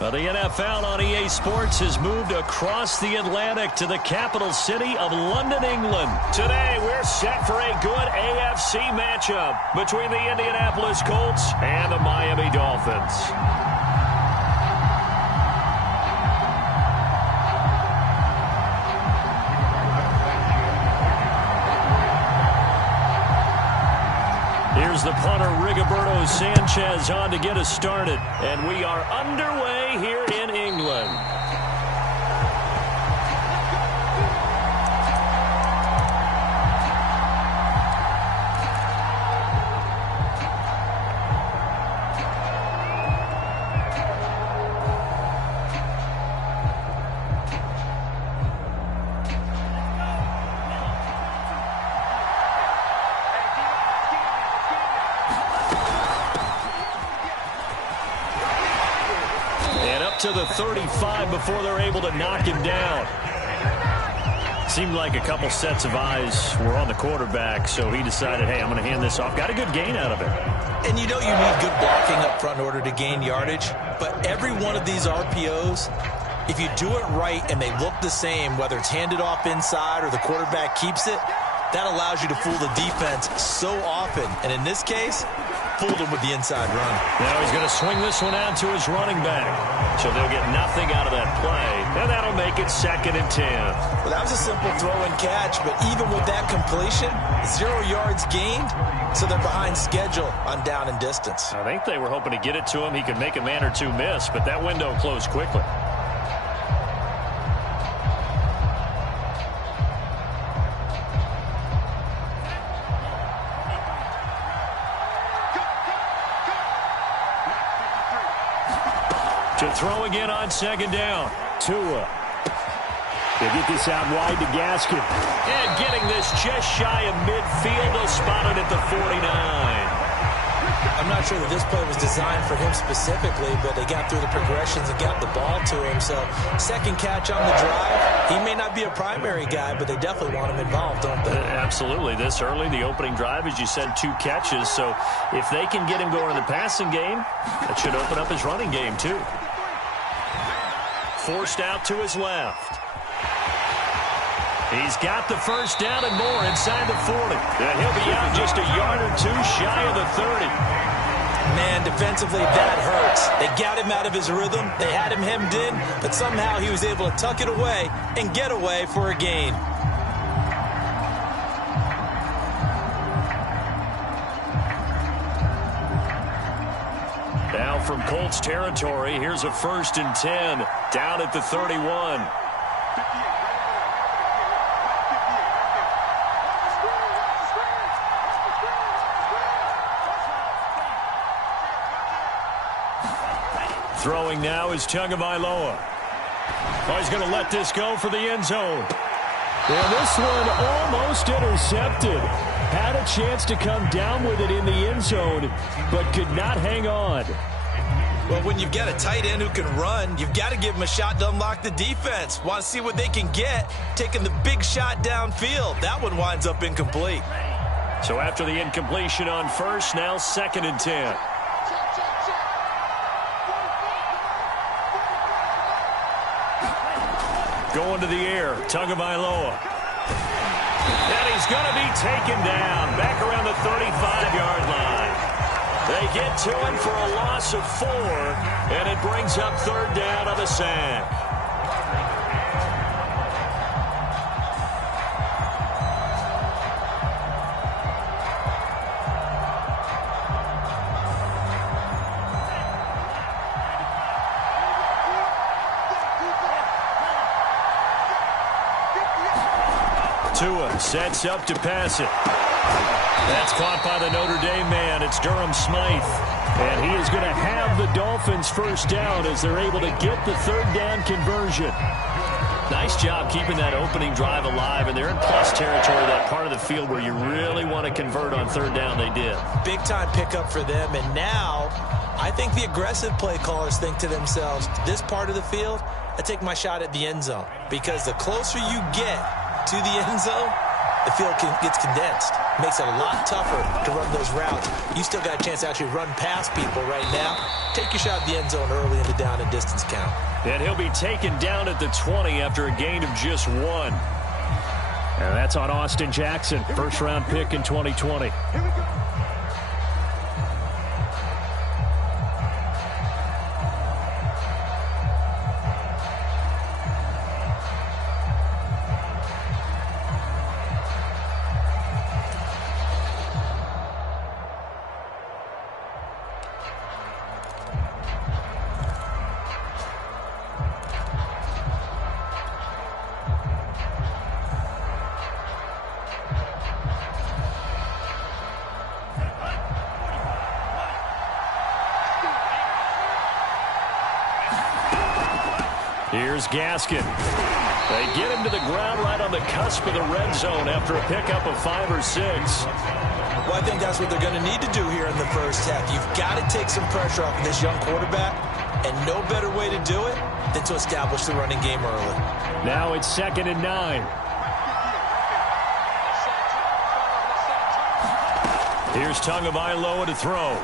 Well, the NFL on EA Sports has moved across the Atlantic to the capital city of London, England. Today, we're set for a good AFC matchup between the Indianapolis Colts and the Miami Dolphins. Here's the punter, Rigoberto Sanchez, on to get us started. And we are underway here in England. To the 35 before they're able to knock him down. Seemed like a couple sets of eyes were on the quarterback, so he decided, hey, I'm going to hand this off. Got a good gain out of it. And you know you need good blocking up front in order to gain yardage, but every one of these RPOs, if you do it right and they look the same, whether it's handed off inside or the quarterback keeps it, that allows you to fool the defense so often. And in this case, fooled him with the inside run. Now he's going to swing this one out to his running back. So they'll get nothing out of that play, and that'll make it 2nd and 10. Well, that was a simple throw and catch, but even with that completion, 0 yards gained, so they're behind schedule on down and distance. I think they were hoping to get it to him. He could make a man or two miss, but that window closed quickly. To throw again on 2nd down. Tua. They get this out wide to Gaskin. And getting this just shy of midfield. They'll spot it at the 49. I'm not sure that this play was designed for him specifically, but they got through the progressions and got the ball to him. So 2nd catch on the drive. He may not be a primary guy, but they definitely want him involved, don't they? Absolutely. This early, the opening drive, as you said, 2 catches. So if they can get him going in the passing game, that should open up his running game too. Forced out to his left. He's got the 1st down and more inside the 40. And he'll be out just a yard or 2 shy of the 30. Man, defensively, that hurts. They got him out of his rhythm. They had him hemmed in, but somehow he was able to tuck it away and get away for a gain. Now from Colts territory, here's a 1st and 10 down at the 31. Throwing now is Tagovailoa. Oh, he's going to let this go for the end zone. Well, this one almost intercepted. Had a chance to come down with it in the end zone, but could not hang on. Well, when you've got a tight end who can run, you've got to give him a shot to unlock the defense. Want to see what they can get, taking the big shot downfield. That one winds up incomplete. So after the incompletion on 1st, now 2nd and 10. Going to the air, Tagovailoa. And he's going to be taken down back around the 35-yard line. They get to him for a loss of 4, and it brings up 3rd down on the sack. Tua sets up to pass it. That's caught by the Notre Dame man. It's Durham Smythe. And he is going to have the Dolphins 1st down as they're able to get the 3rd down conversion. Nice job keeping that opening drive alive. And they're in plus territory, that part of the field where you really want to convert on 3rd down. They did. Big time pickup for them. And now I think the aggressive play callers think to themselves, this part of the field, I take my shot at the end zone. Because the closer you get to the end zone, the field gets condensed. Makes it a lot tougher to run those routes. You still got a chance to actually run past people right now. Take your shot at the end zone early in the down and distance count. And he'll be taken down at the 20 after a gain of just 1. And that's on Austin Jackson, first-round pick in 2020. Here we go. Here's Gaskin. They get him to the ground right on the cusp of the red zone after a pickup of 5 or 6. Well, I think that's what they're going to need to do here in the first half. You've got to take some pressure off of this young quarterback, and no better way to do it than to establish the running game early. Now it's 2nd and 9. Here's Tagovailoa to throw.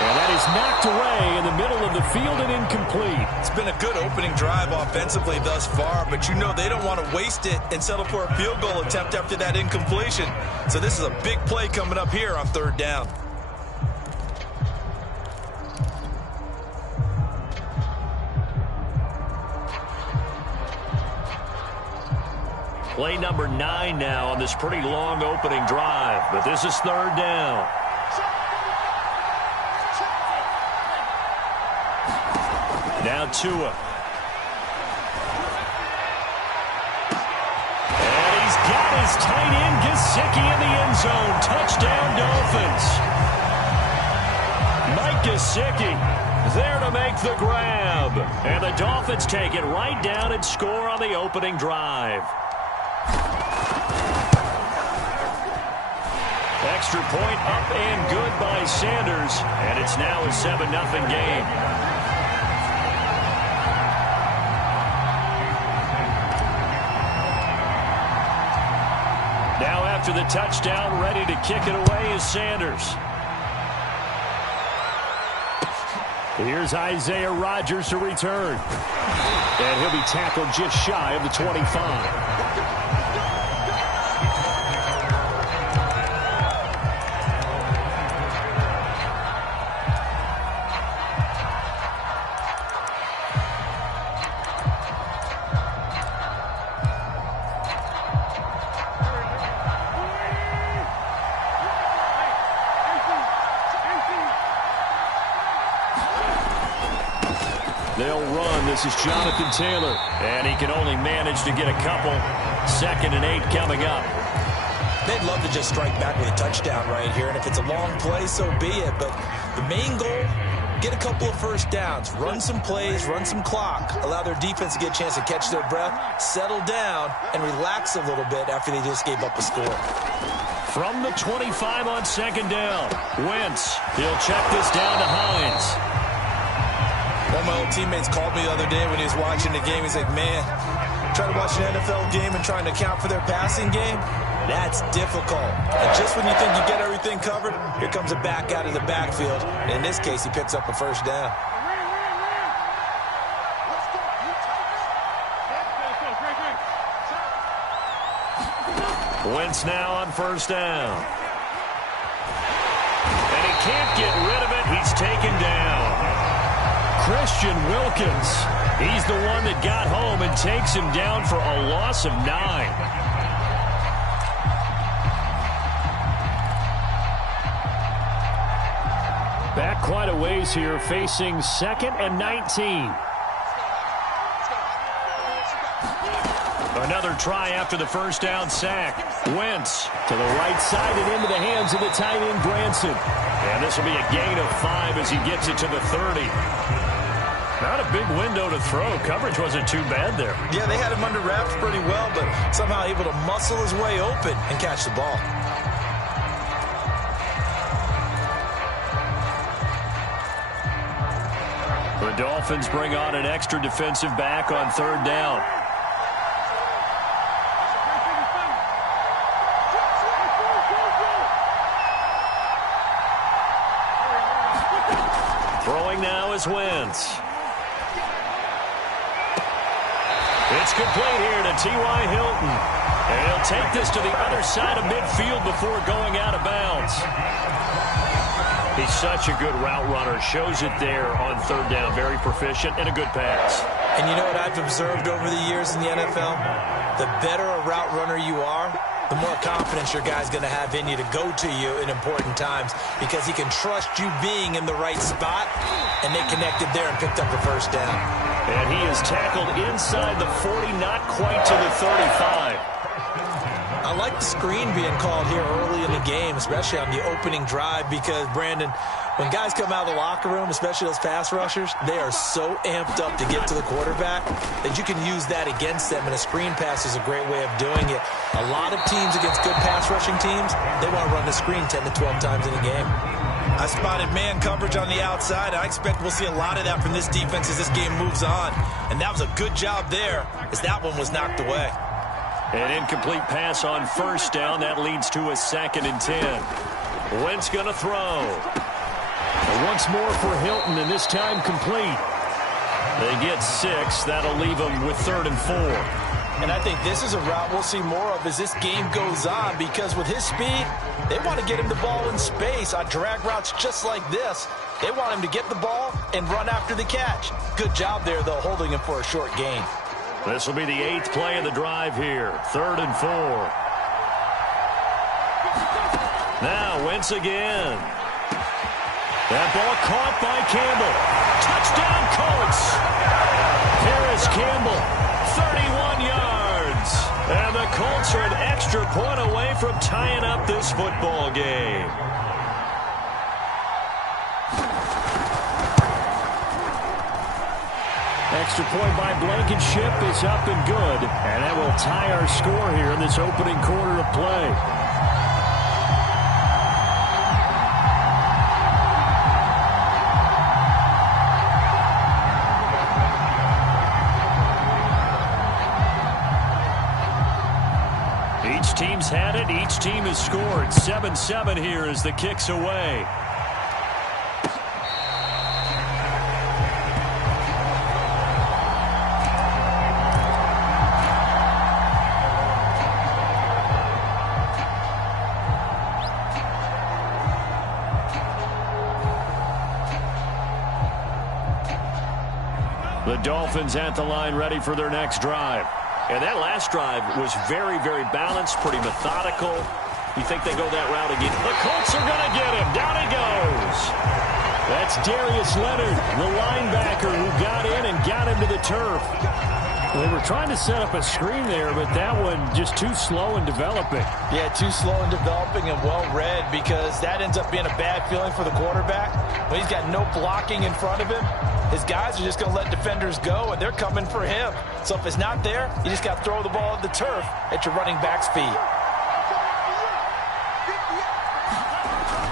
And that is knocked away in the middle of the field and incomplete. It's been a good opening drive offensively thus far, but you know they don't want to waste it and settle for a field goal attempt after that incompletion. So this is a big play coming up here on 3rd down. Play number 9 now on this pretty long opening drive, but this is 3rd down. Now Tua. And he's got his tight end Gesicki in the end zone. Touchdown Dolphins. Mike Gesicki there to make the grab. And the Dolphins take it right down and score on the opening drive. Extra point up and good by Sanders. And it's now a 7-0 game. Now after the touchdown, ready to kick it away is Sanders. Here's Isaiah Rodgers to return. And he'll be tackled just shy of the 25. They'll run. This is Jonathan Taylor. And he can only manage to get a couple. 2nd and 8 coming up. They'd love to just strike back with a touchdown right here. And if it's a long play, so be it. But the main goal, get a couple of first downs. Run some plays, run some clock. Allow their defense to get a chance to catch their breath, settle down, and relax a little bit after they just gave up a score. From the 25 on 2nd down. Wentz. He'll check this down to Hines. One of my old teammates called me the other day when he was watching the game. He's like, man, trying to watch an NFL game and trying to account for their passing game, that's difficult. And just when you think you get everything covered, here comes a back out of the backfield. And in this case, he picks up a first down. Wentz now on 1st down. And he can't get rid of it. He's taken down. Christian Wilkins, he's the one that got home and takes him down for a loss of 9. Back quite a ways here, facing 2nd and 19. Another try after the first down sack. Wentz to the right side and into the hands of the tight end Branson. And this will be a gain of 5 as he gets it to the 30. Not a big window to throw. Coverage wasn't too bad there. Yeah, they had him under wraps pretty well, but somehow able to muscle his way open and catch the ball. The Dolphins bring on an extra defensive back on 3rd down. throwing now is Wentz. It's complete here to T.Y. Hilton. And he'll take this to the other side of midfield before going out of bounds. He's such a good route runner. Shows it there on third down. Very proficient and a good pass. And you know what I've observed over the years in the NFL? The better a route runner you are, the more confidence your guy's going to have in you to go to you in important times because he can trust you being in the right spot, and they connected there and picked up the first down. And he is tackled inside the 40, not quite to the 35. I like the screen being called here early in the game, especially on the opening drive, because, Brandon, when guys come out of the locker room, especially those pass rushers, they are so amped up to get to the quarterback that you can use that against them, and a screen pass is a great way of doing it. A lot of teams against good pass rushing teams, they want to run the screen 10 to 12 times in a game. I spotted man coverage on the outside. I expect we'll see a lot of that from this defense as this game moves on, and that was a good job there as that one was knocked away. An incomplete pass on first down. That leads to a 2nd and 10. Wentz going to throw. Once more for Hilton, and this time complete. They get 6. That'll leave them with 3rd and 4. And I think this is a route we'll see more of as this game goes on, because with his speed, they want to get him the ball in space on drag routes just like this. They want him to get the ball and run after the catch. Good job there, though, holding him for a short gain. This will be the 8th play of the drive here. 3rd and 4. Now Wentz again. That ball caught by Campbell. Touchdown Colts. Harris Campbell, 31 yards. And the Colts are an extra point away from tying up this football game. Extra point by Blankenship is up and good. And that will tie our score here in this opening quarter of play. Each team's had it. Each team has scored. 7-7 here as the kick's away. The Dolphins at the line, ready for their next drive. And that last drive was very, very balanced, pretty methodical. You think they go that route again? The Colts are going to get him. Down he goes. That's Darius Leonard, the linebacker who got in and got him to the turf. They were trying to set up a screen there, but that one just too slow in developing. Yeah, too slow in developing and well read, because that ends up being a bad feeling for the quarterback. When he's got no blocking in front of him, his guys are just going to let defenders go, and they're coming for him. So if it's not there, you just got to throw the ball at the turf at your running back's feet.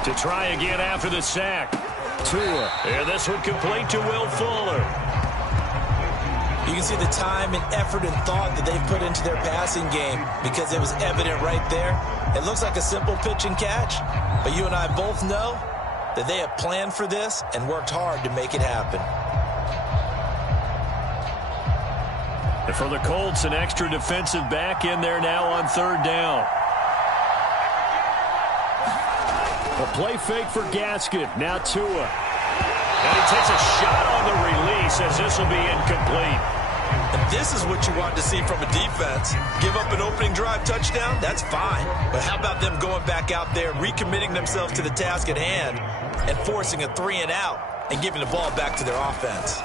To try again after the sack. Tua. And this one complete to Will Fuller. You can see the time and effort and thought that they've put into their passing game, because it was evident right there. It looks like a simple pitch and catch, but you and I both know that they have planned for this and worked hard to make it happen. And for the Colts, an extra defensive back in there now on 3rd down. A play fake for Gaskin. Now Tua. And he takes a shot on the release as this will be incomplete. And this is what you want to see from a defense. Give up an opening drive touchdown, that's fine. But how about them going back out there, recommitting themselves to the task at hand, and forcing a 3-and-out and giving the ball back to their offense.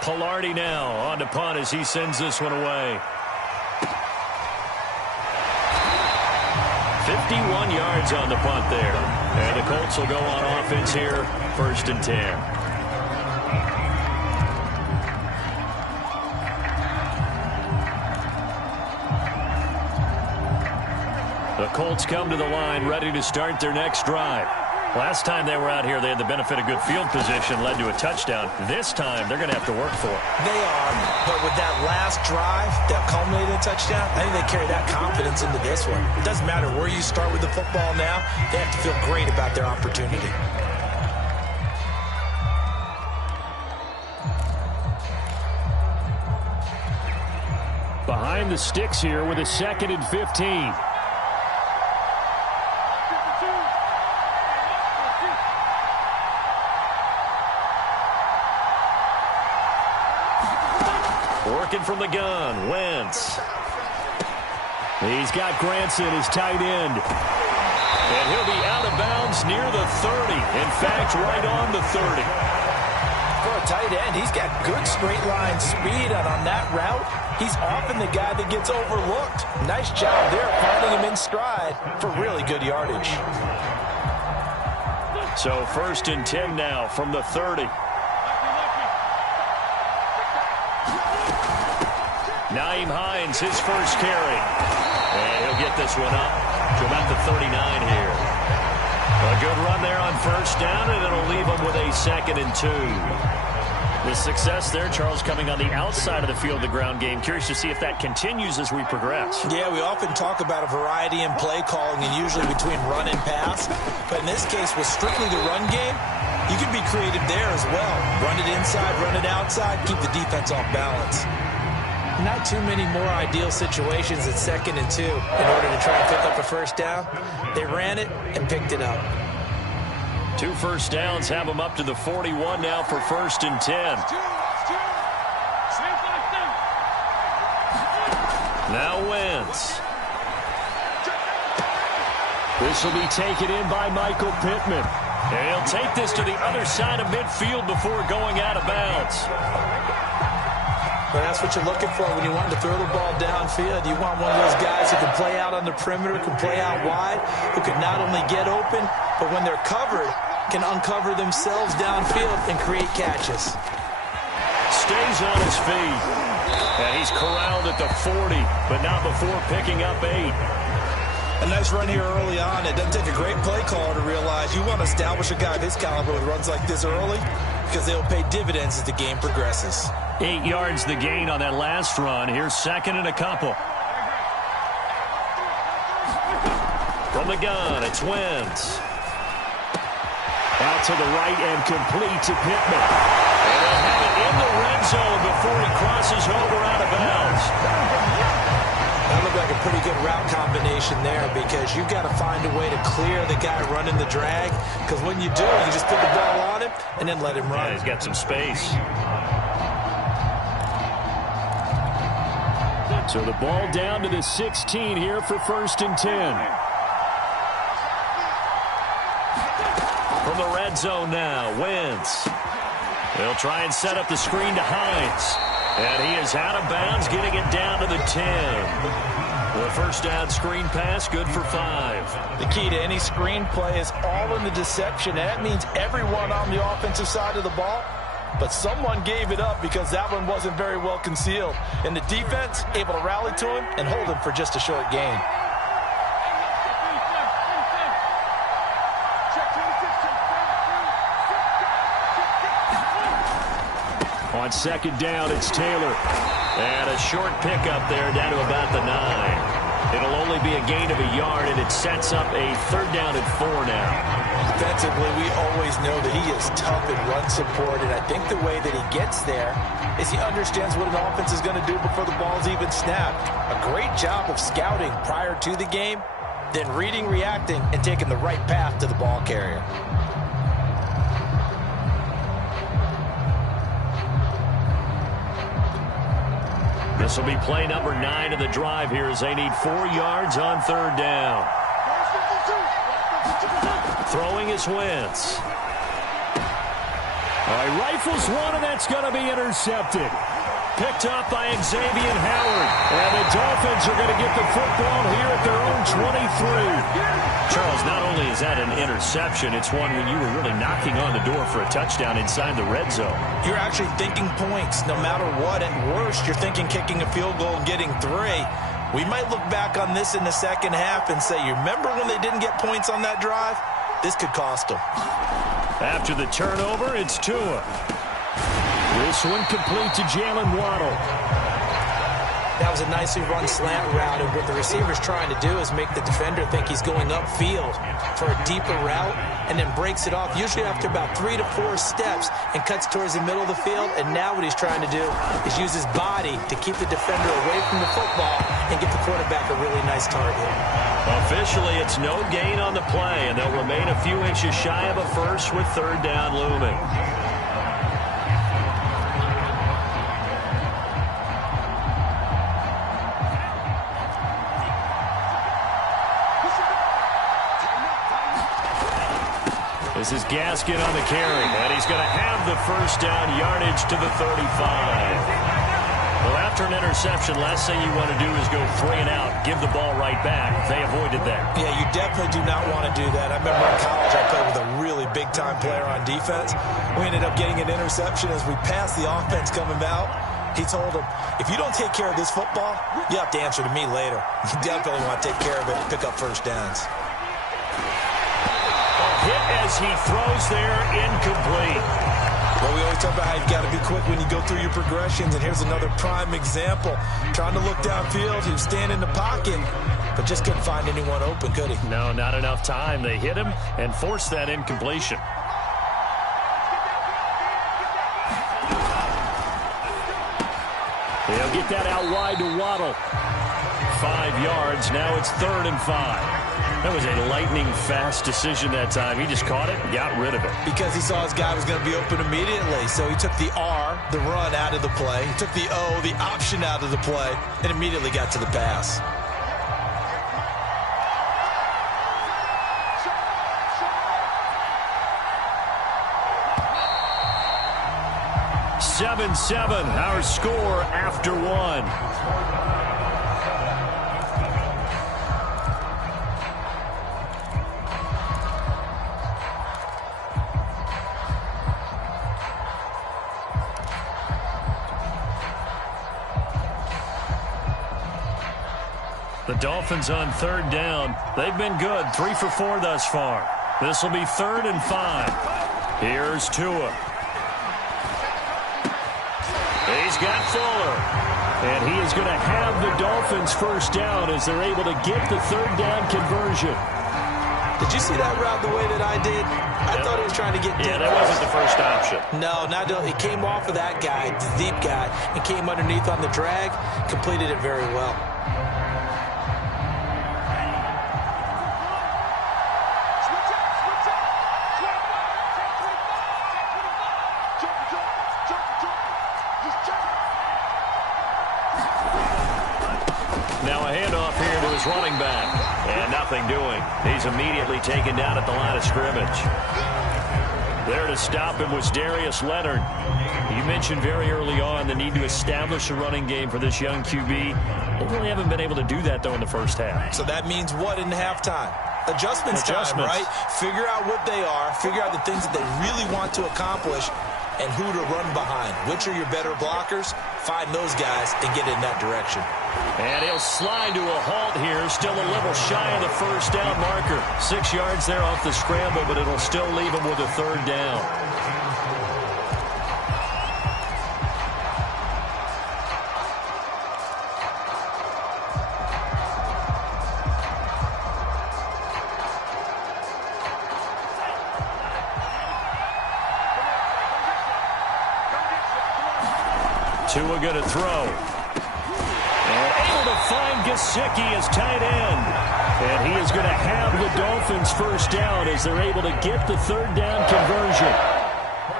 Pilardi now on to punt as he sends this one away. 51 yards on the punt there. And the Colts will go on offense here, 1st and 10. The Colts come to the line, ready to start their next drive. Last time they were out here, they had the benefit of good field position, led to a touchdown. This time, they're going to have to work for it. They are, but with that last drive that culminated in a touchdown, I think they carry that confidence into this one. It doesn't matter where you start with the football now. They have to feel great about their opportunity. behind the sticks here with a 2nd and 15. Working from the gun, Wentz. He's got Granson, his tight end. And he'll be out of bounds near the 30. In fact, right on the 30. For a tight end, he's got good straight line speed, and on that route, he's often the guy that gets overlooked. Nice job there, finding him in stride for really good yardage. So 1st and 10 now from the 30. Nyheim Hines, his first carry. And he'll get this one up to about the 39 here. A good run there on 1st down, and it'll leave him with a 2nd and 2. The success there, Charles, coming on the outside of the field, the ground game. Curious to see if that continues as we progress. Yeah, we often talk about a variety in play calling and usually between run and pass. But in this case, with strictly the run game, you can be creative there as well. Run it inside, run it outside, keep the defense off balance. Not too many more ideal situations at 2nd and 2 in order to try and pick up a 1st down. They ran it and picked it up. 2 first downs have them up to the 41 now for 1st and 10. Now Wentz. This will be taken in by Michael Pittman. And he'll take this to the other side of midfield before going out of bounds. But that's what you're looking for when you want to throw the ball downfield. You want one of those guys who can play out on the perimeter, can play out wide, who can not only get open, but when they're covered, can uncover themselves downfield and create catches. Stays on his feet. And he's corralled at the 40, but not before picking up 8. A nice run here early on. It doesn't take a great play caller to realize you want to establish a guy of his caliber with runs like this early because they'll pay dividends as the game progresses. 8 yards the gain on that last run. Here's 2nd and a couple. From the gun, it's Wentz. Out to the right and complete to Pittman. And they'll have it in the red zone before he crosses over out of bounds. That looked like a pretty good route combination there because you've got to find a way to clear the guy running the drag because when you do, you just put the ball on him and then let him run. Yeah, he's got some space. So the ball down to the 16 here for 1st and 10. From the red zone now, Wentz. They'll try and set up the screen to Hines. And he is out of bounds, getting it down to the 10. The 1st down screen pass, good for 5. The key to any screen play is all in the deception. And that means everyone on the offensive side of the ball. But someone gave it up because that one wasn't very well concealed. And the defense able to rally to him and hold him for just a short gain. On 2nd down, it's Taylor. And a short pickup there down to about the 9. It'll only be a gain of a yard, and it sets up a 3rd down and 4 now. Defensively, we always know that he is tough in run support, and I think the way that he gets there is he understands what an offense is going to do before the ball's even snapped. A great job of scouting prior to the game, then reading, reacting, and taking the right path to the ball carrier. This will be play number 9 of the drive here as they need 4 yards on 3rd down. Throwing is Wentz. All right, rifles one, and that's going to be intercepted. Picked up by Xavier Howard. And the Dolphins are going to get the football here at their own 23. Charles, not only is that an interception, it's one when you were really knocking on the door for a touchdown inside the red zone. You're actually thinking points no matter what. At worst, you're thinking kicking a field goal and getting 3. We might look back on this in the second half and say, you remember when they didn't get points on that drive? This could cost them. After the turnover, it's Tua. This one complete to Jalen Waddle. That was a nicely run slant route, and what the receiver's trying to do is make the defender think he's going upfield for a deeper route, and then breaks it off, usually after about 3 to 4 steps, and cuts towards the middle of the field. And now what he's trying to do is use his body to keep the defender away from the football and get the quarterback a really nice target. Officially, it's no gain on the play, and they'll remain a few inches shy of a first with third down looming. This is Gaskin on the carry, and he's going to have the first down yardage to the 35. Well, after an interception, last thing you want to do is go 3 and out, give the ball right back. They avoided that. Yeah, you definitely do not want to do that. I remember in college I played with a really big-time player on defense. We ended up getting an interception as we passed the offense coming out. He told him, if you don't take care of this football, you have to answer to me later. You definitely want to take care of it and pick up first downs. Hit as he throws there, incomplete. Well, we always talk about how you've got to be quick when you go through your progressions, and here's another prime example. Trying to look downfield, he was standing in the pocket, but just couldn't find anyone open, could he? No, not enough time. They hit him and forced that incompletion. He'll get that out wide to Waddle. 5 yards, now it's 3rd and 5. That was a lightning-fast decision that time. He just caught it and got rid of it. Because he saw his guy was going to be open immediately. So he took the R, the run, out of the play. He took the O, the option, out of the play, and immediately got to the pass. Seven, our score after 1. The Dolphins on 3rd down. They've been good, 3 for 4 thus far. This will be 3rd and 5. Here's Tua. He's got Fuller. And he is going to have the Dolphins first down as they're able to get the 3rd down conversion. Did you see that route the way that I did? I thought he was trying to get deep. Yeah, that wasn't the first option. No, not he came off of that guy, the deep guy, and came underneath on the drag, completed it very well. Now a handoff here to his running back. And nothing doing. He's immediately taken down at the line of scrimmage. There to stop him was Darius Leonard. You mentioned very early on the need to establish a running game for this young QB. They really haven't been able to do that, though, in the first half. So that means what in halftime? Adjustments time, right? Figure out what they are. Figure out the things that they really want to accomplish and who to run behind. Which are your better blockers? Find those guys and get in that direction. And he'll slide to a halt here. Still a little shy of the first down marker. 6 yards there off the scramble, but it'll still leave him with a 3rd down. Tua going to throw. And able to find Gesicki as tight end. And he is going to have the Dolphins first down as they're able to get the 3rd down conversion.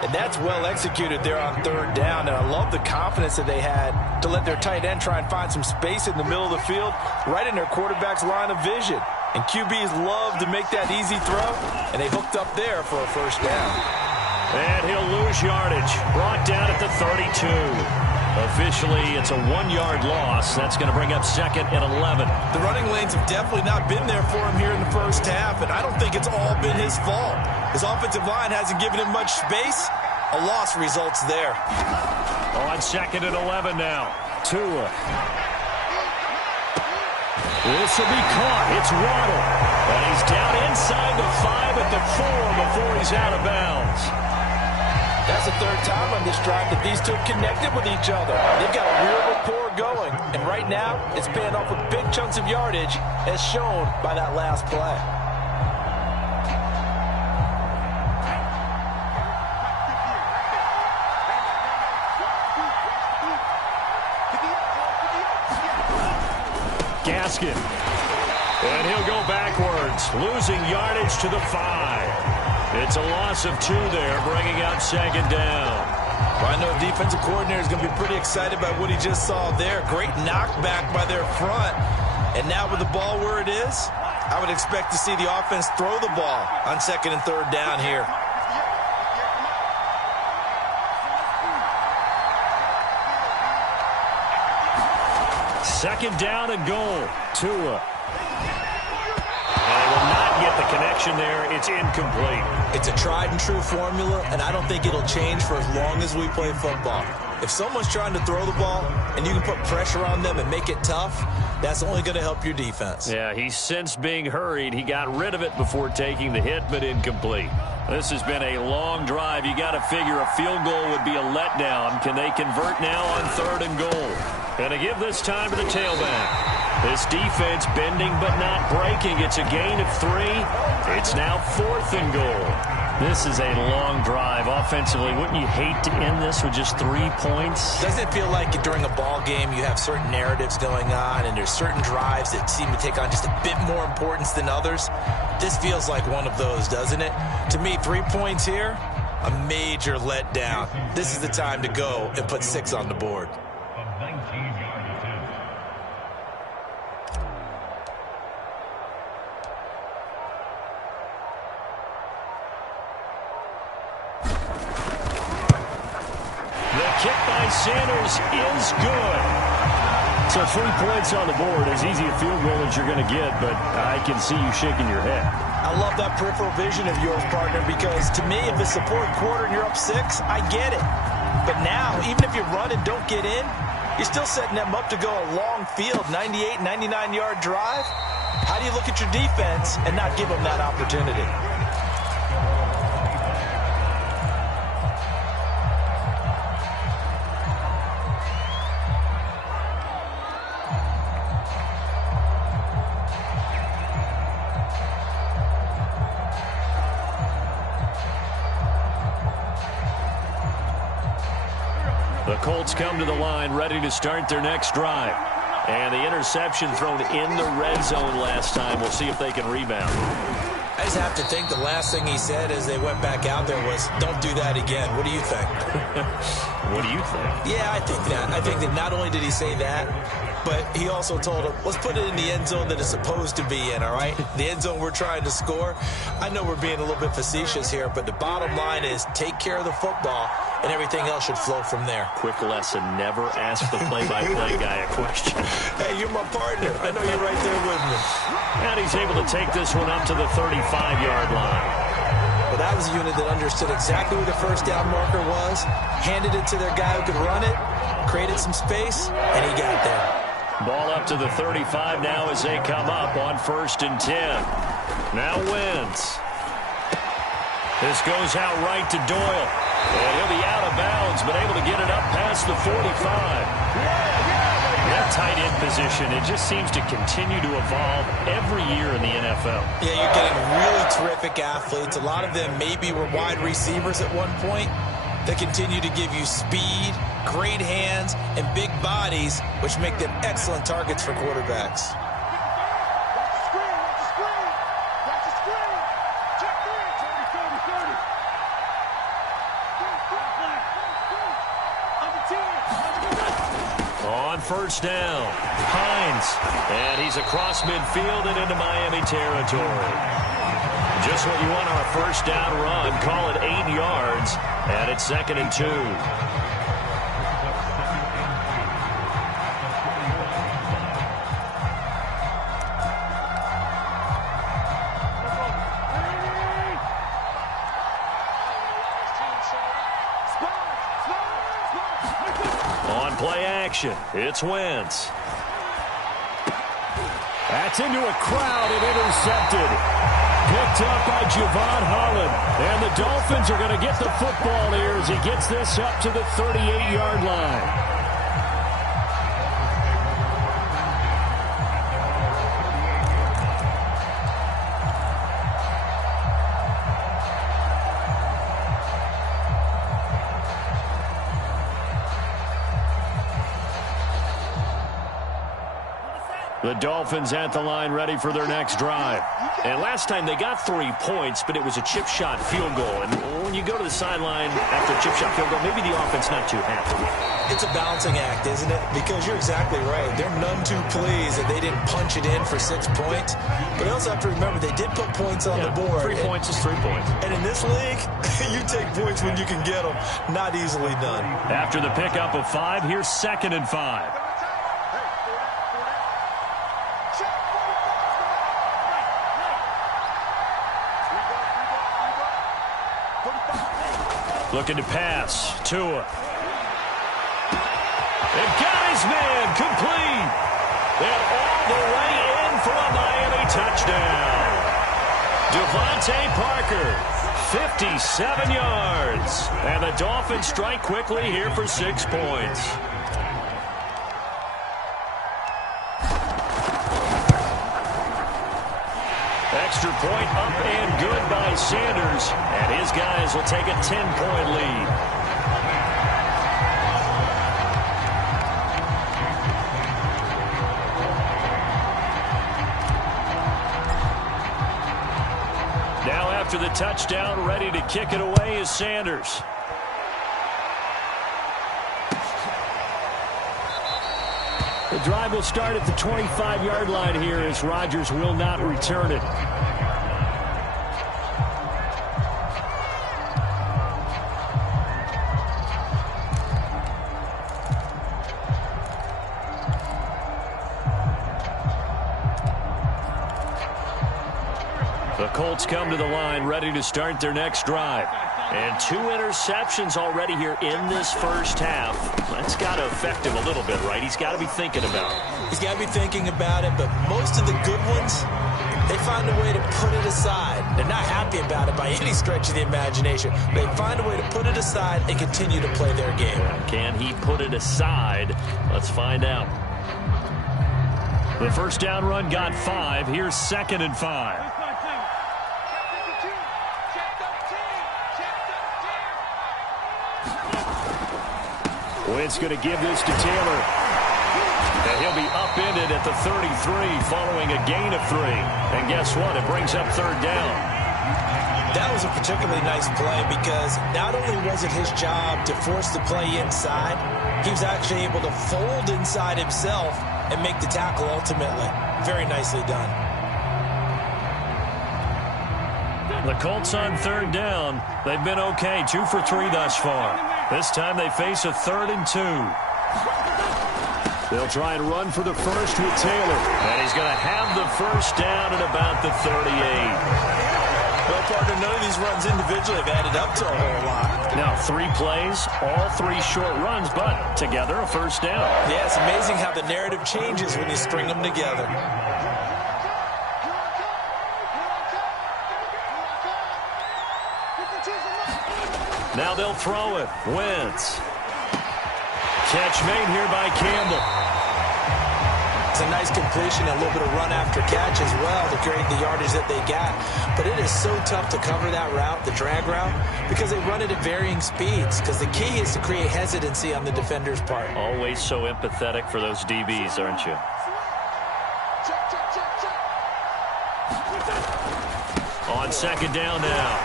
And that's well executed there on 3rd down. And I love the confidence that they had to let their tight end try and find some space in the middle of the field, right in their quarterback's line of vision. And QBs love to make that easy throw, and they hooked up there for a first down. And he'll lose yardage. Brought down at the 32. Officially, it's a 1-yard loss. That's going to bring up 2nd and 11. The running lanes have definitely not been there for him here in the first half, and I don't think it's all been his fault. His offensive line hasn't given him much space. A loss results there. On 2nd and 11 now. Tua. This will be caught. It's Waddle. And he's down inside the 5 at the 4 before he's out of bounds. That's the third time on this drive that these two have connected with each other. They've got a real rapport going. And right now, it's paying off with big chunks of yardage, as shown by that last play. Gaskin. And he'll go backwards, losing yardage to the 5. It's a loss of 2 there, bringing up second down. Well, I know the defensive coordinator is going to be pretty excited by what he just saw there. Great knockback by their front. And now with the ball where it is, I would expect to see the offense throw the ball on second and third down here. Second down and goal. Tua. And they will not get the connection there. It's incomplete. It's a tried and true formula, and I don't think it'll change for as long as we play football. If someone's trying to throw the ball and you can put pressure on them and make it tough, that's only going to help your defense. Yeah, he's since being hurried. He got rid of it before taking the hit, but incomplete. This has been a long drive. You got to figure a field goal would be a letdown. Can they convert now on third and goal? Going to give this time to the tailback. This defense bending but not breaking. It's a gain of 3. It's now 4th and goal. This is a long drive offensively. Wouldn't you hate to end this with just 3 points? Doesn't it feel like during a ball game you have certain narratives going on and there's certain drives that seem to take on just a bit more importance than others? This feels like one of those, doesn't it? To me, 3 points here, a major letdown. This is the time to go and put 6 on the board. Kick by Sanders is good. So 3 points on the board, as easy a field goal as you're going to get, but I can see you shaking your head. I love that peripheral vision of yours, partner, because to me, if it's the 4th quarter and you're up 6, I get it. But now, even if you run and don't get in, you're still setting them up to go a long field, 98, 99-yard drive. How do you look at your defense and not give them that opportunity? The Colts come to the line ready to start their next drive. And the interception thrown in the red zone last time. We'll see if they can rebound. I just have to think the last thing he said as they went back out there was, don't do that again. What do you think? What do you think? Yeah, I think that. I think that not only did he say that, but he also told him, let's put it in the end zone that it's supposed to be in, all right? The end zone we're trying to score. I know we're being a little bit facetious here, but the bottom line is take care of the football, and everything else should flow from there. Quick lesson, never ask the play-by-play guy a question. Hey, you're my partner. I know you're right there with me. And he's able to take this one up to the 35-yard line. Well, that was a unit that understood exactly where the first down marker was, handed it to their guy who could run it, created some space, and he got there. Ball up to the 35 now as they come up on 1st and 10. Now Wentz. This goes out right to Doyle. And he'll be out of bounds, but able to get it up past the 45. That tight end position, it just seems to continue to evolve every year in the NFL. Yeah, you're getting really terrific athletes. A lot of them maybe were wide receivers at one point. They continue to give you speed, great hands, and big bodies, which make them excellent targets for quarterbacks. On 1st down, Hines, and he's across midfield and into Miami territory. Just what you want on a 1st down run. Call it 8 yards, and it's 2nd and 2. On play action, it's Wentz. That's into a crowd and intercepted. picked up by Javon Holland. And the Dolphins are going to get the football here as he gets this up to the 38-yard line. The Dolphins at the line ready for their next drive. And last time they got 3 points, but it was a chip shot field goal. And when you go to the sideline after a chip shot field goal, maybe the offense not too happy. It's a balancing act, isn't it? Because you're exactly right. They're none too pleased that they didn't punch it in for 6 points. But you also have to remember they did put points on the board. 3 points is 3 points. And in this league, you take points when you can get them. Not easily done. After the pickup of 5, here's 2nd and 5. Looking to pass. Tua. And got his man complete. And all the way in for a Miami touchdown. Devontae Parker, 57 yards. And the Dolphins strike quickly here for 6 points. Extra point up and good by Sanders. And his guys will take a 10-point lead. Now after the touchdown, ready to kick it away is Sanders. The drive will start at the 25-yard line here as Rodgers will not return it. The Colts come to the line ready to start their next drive. And 2 interceptions already here in this first half. That's got to affect him a little bit, right? He's got to be thinking about it. He's got to be thinking about it, but most of the good ones, they find a way to put it aside. They're not happy about it by any stretch of the imagination. They find a way to put it aside and continue to play their game. Can he put it aside? Let's find out. The first down run got 5. Here's 2nd and 5. Wentz going to give this to Taylor. And he'll be upended at the 33 following a gain of 3. And guess what? It brings up 3rd down. That was a particularly nice play because not only was it his job to force the play inside, he was actually able to fold inside himself and make the tackle ultimately. Very nicely done. The Colts on 3rd down. They've been okay. 2 for 3 thus far. This time they face a 3rd and 2. They'll try and run for the first with Taylor. And he's going to have the first down at about the 38. Well, partner, none of these runs individually have added up to a whole lot. Now 3 plays, all 3 short runs, but together a first down. Yeah, it's amazing how the narrative changes when you string them together. Now they'll throw it. Wentz. Catch made here by Campbell. It's a nice completion, a little bit of run after catch as well to create the yardage that they got. But it is so tough to cover that route, the drag route, because they run it at varying speeds. Because the key is to create hesitancy on the defender's part. Always so empathetic for those DBs, aren't you? On 2nd down now.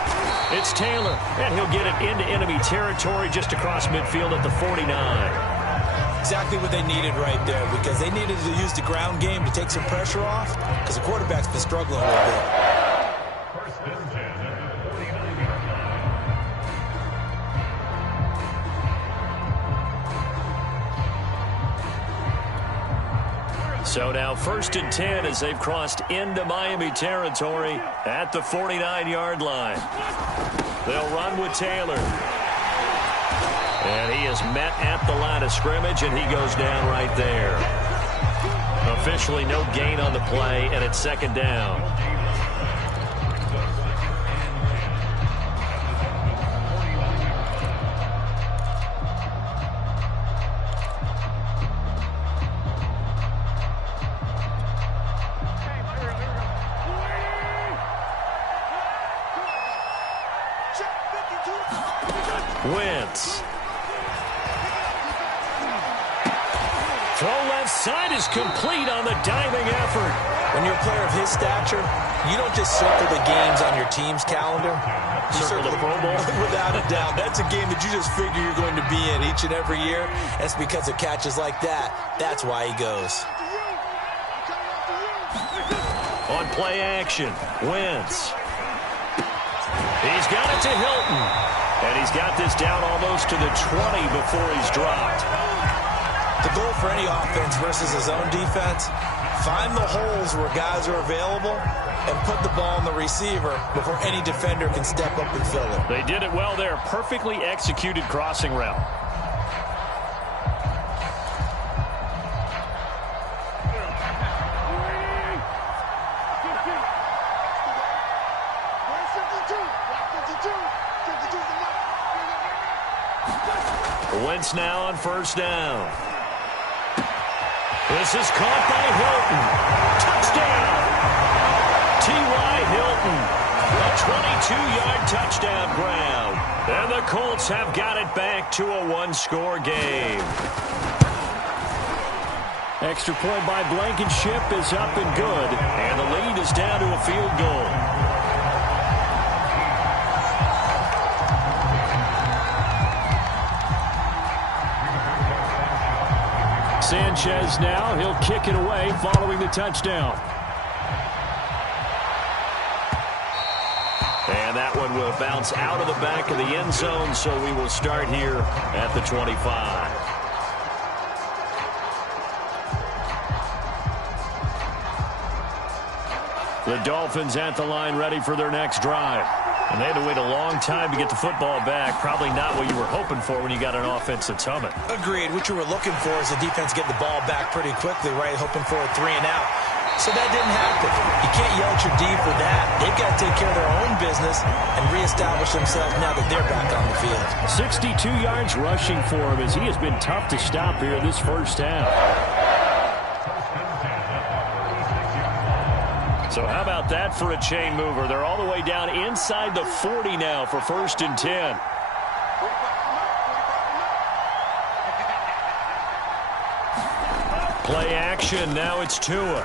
It's Taylor, and he'll get it into enemy territory just across midfield at the 49. Exactly what they needed right there, because they needed to use the ground game to take some pressure off, because the quarterback's been struggling a little bit. So now 1st and 10 as they've crossed into Miami territory at the 49-yard line. They'll run with Taylor. And he is met at the line of scrimmage, and he goes down right there. Officially no gain on the play, and it's 2nd down. Wentz. Throw left side is complete on the diving effort. When you're a player of his stature, you don't just circle the games on your team's calendar. You circle the Pro Bowl. Without a doubt. That's a game that you just figure you're going to be in each and every year. And it's because of catches like that. That's why he goes. On play action, Wentz. He's got it to Hilton. And he's got this down almost to the 20 before he's dropped. The goal for any offense versus his own defense, find the holes where guys are available and put the ball on the receiver before any defender can step up and fill it. They did it well there. Perfectly executed crossing route. Wentz now on first down. This is caught by Hilton. Touchdown! T.Y. Hilton. A 22-yard touchdown grab. And the Colts have got it back to a one-score game. Extra point by Blankenship is up and good. And the lead is down to a field goal. Sanchez now, he'll kick it away following the touchdown. And that one will bounce out of the back of the end zone, so we will start here at the 25. The Dolphins at the line ready for their next drive. And they had to wait a long time to get the football back. Probably not what you were hoping for when you got an offense that's humming. Agreed. What you were looking for is the defense get the ball back pretty quickly, right? Hoping for a 3 and out. So that didn't happen. You can't yell at your D for that. They've got to take care of their own business and reestablish themselves now that they're back on the field. 62 yards rushing for him as he has been tough to stop here this first half. So how about that for a chain mover? They're all the way down inside the 40 now for 1st and 10. Play action. Now it's Tua.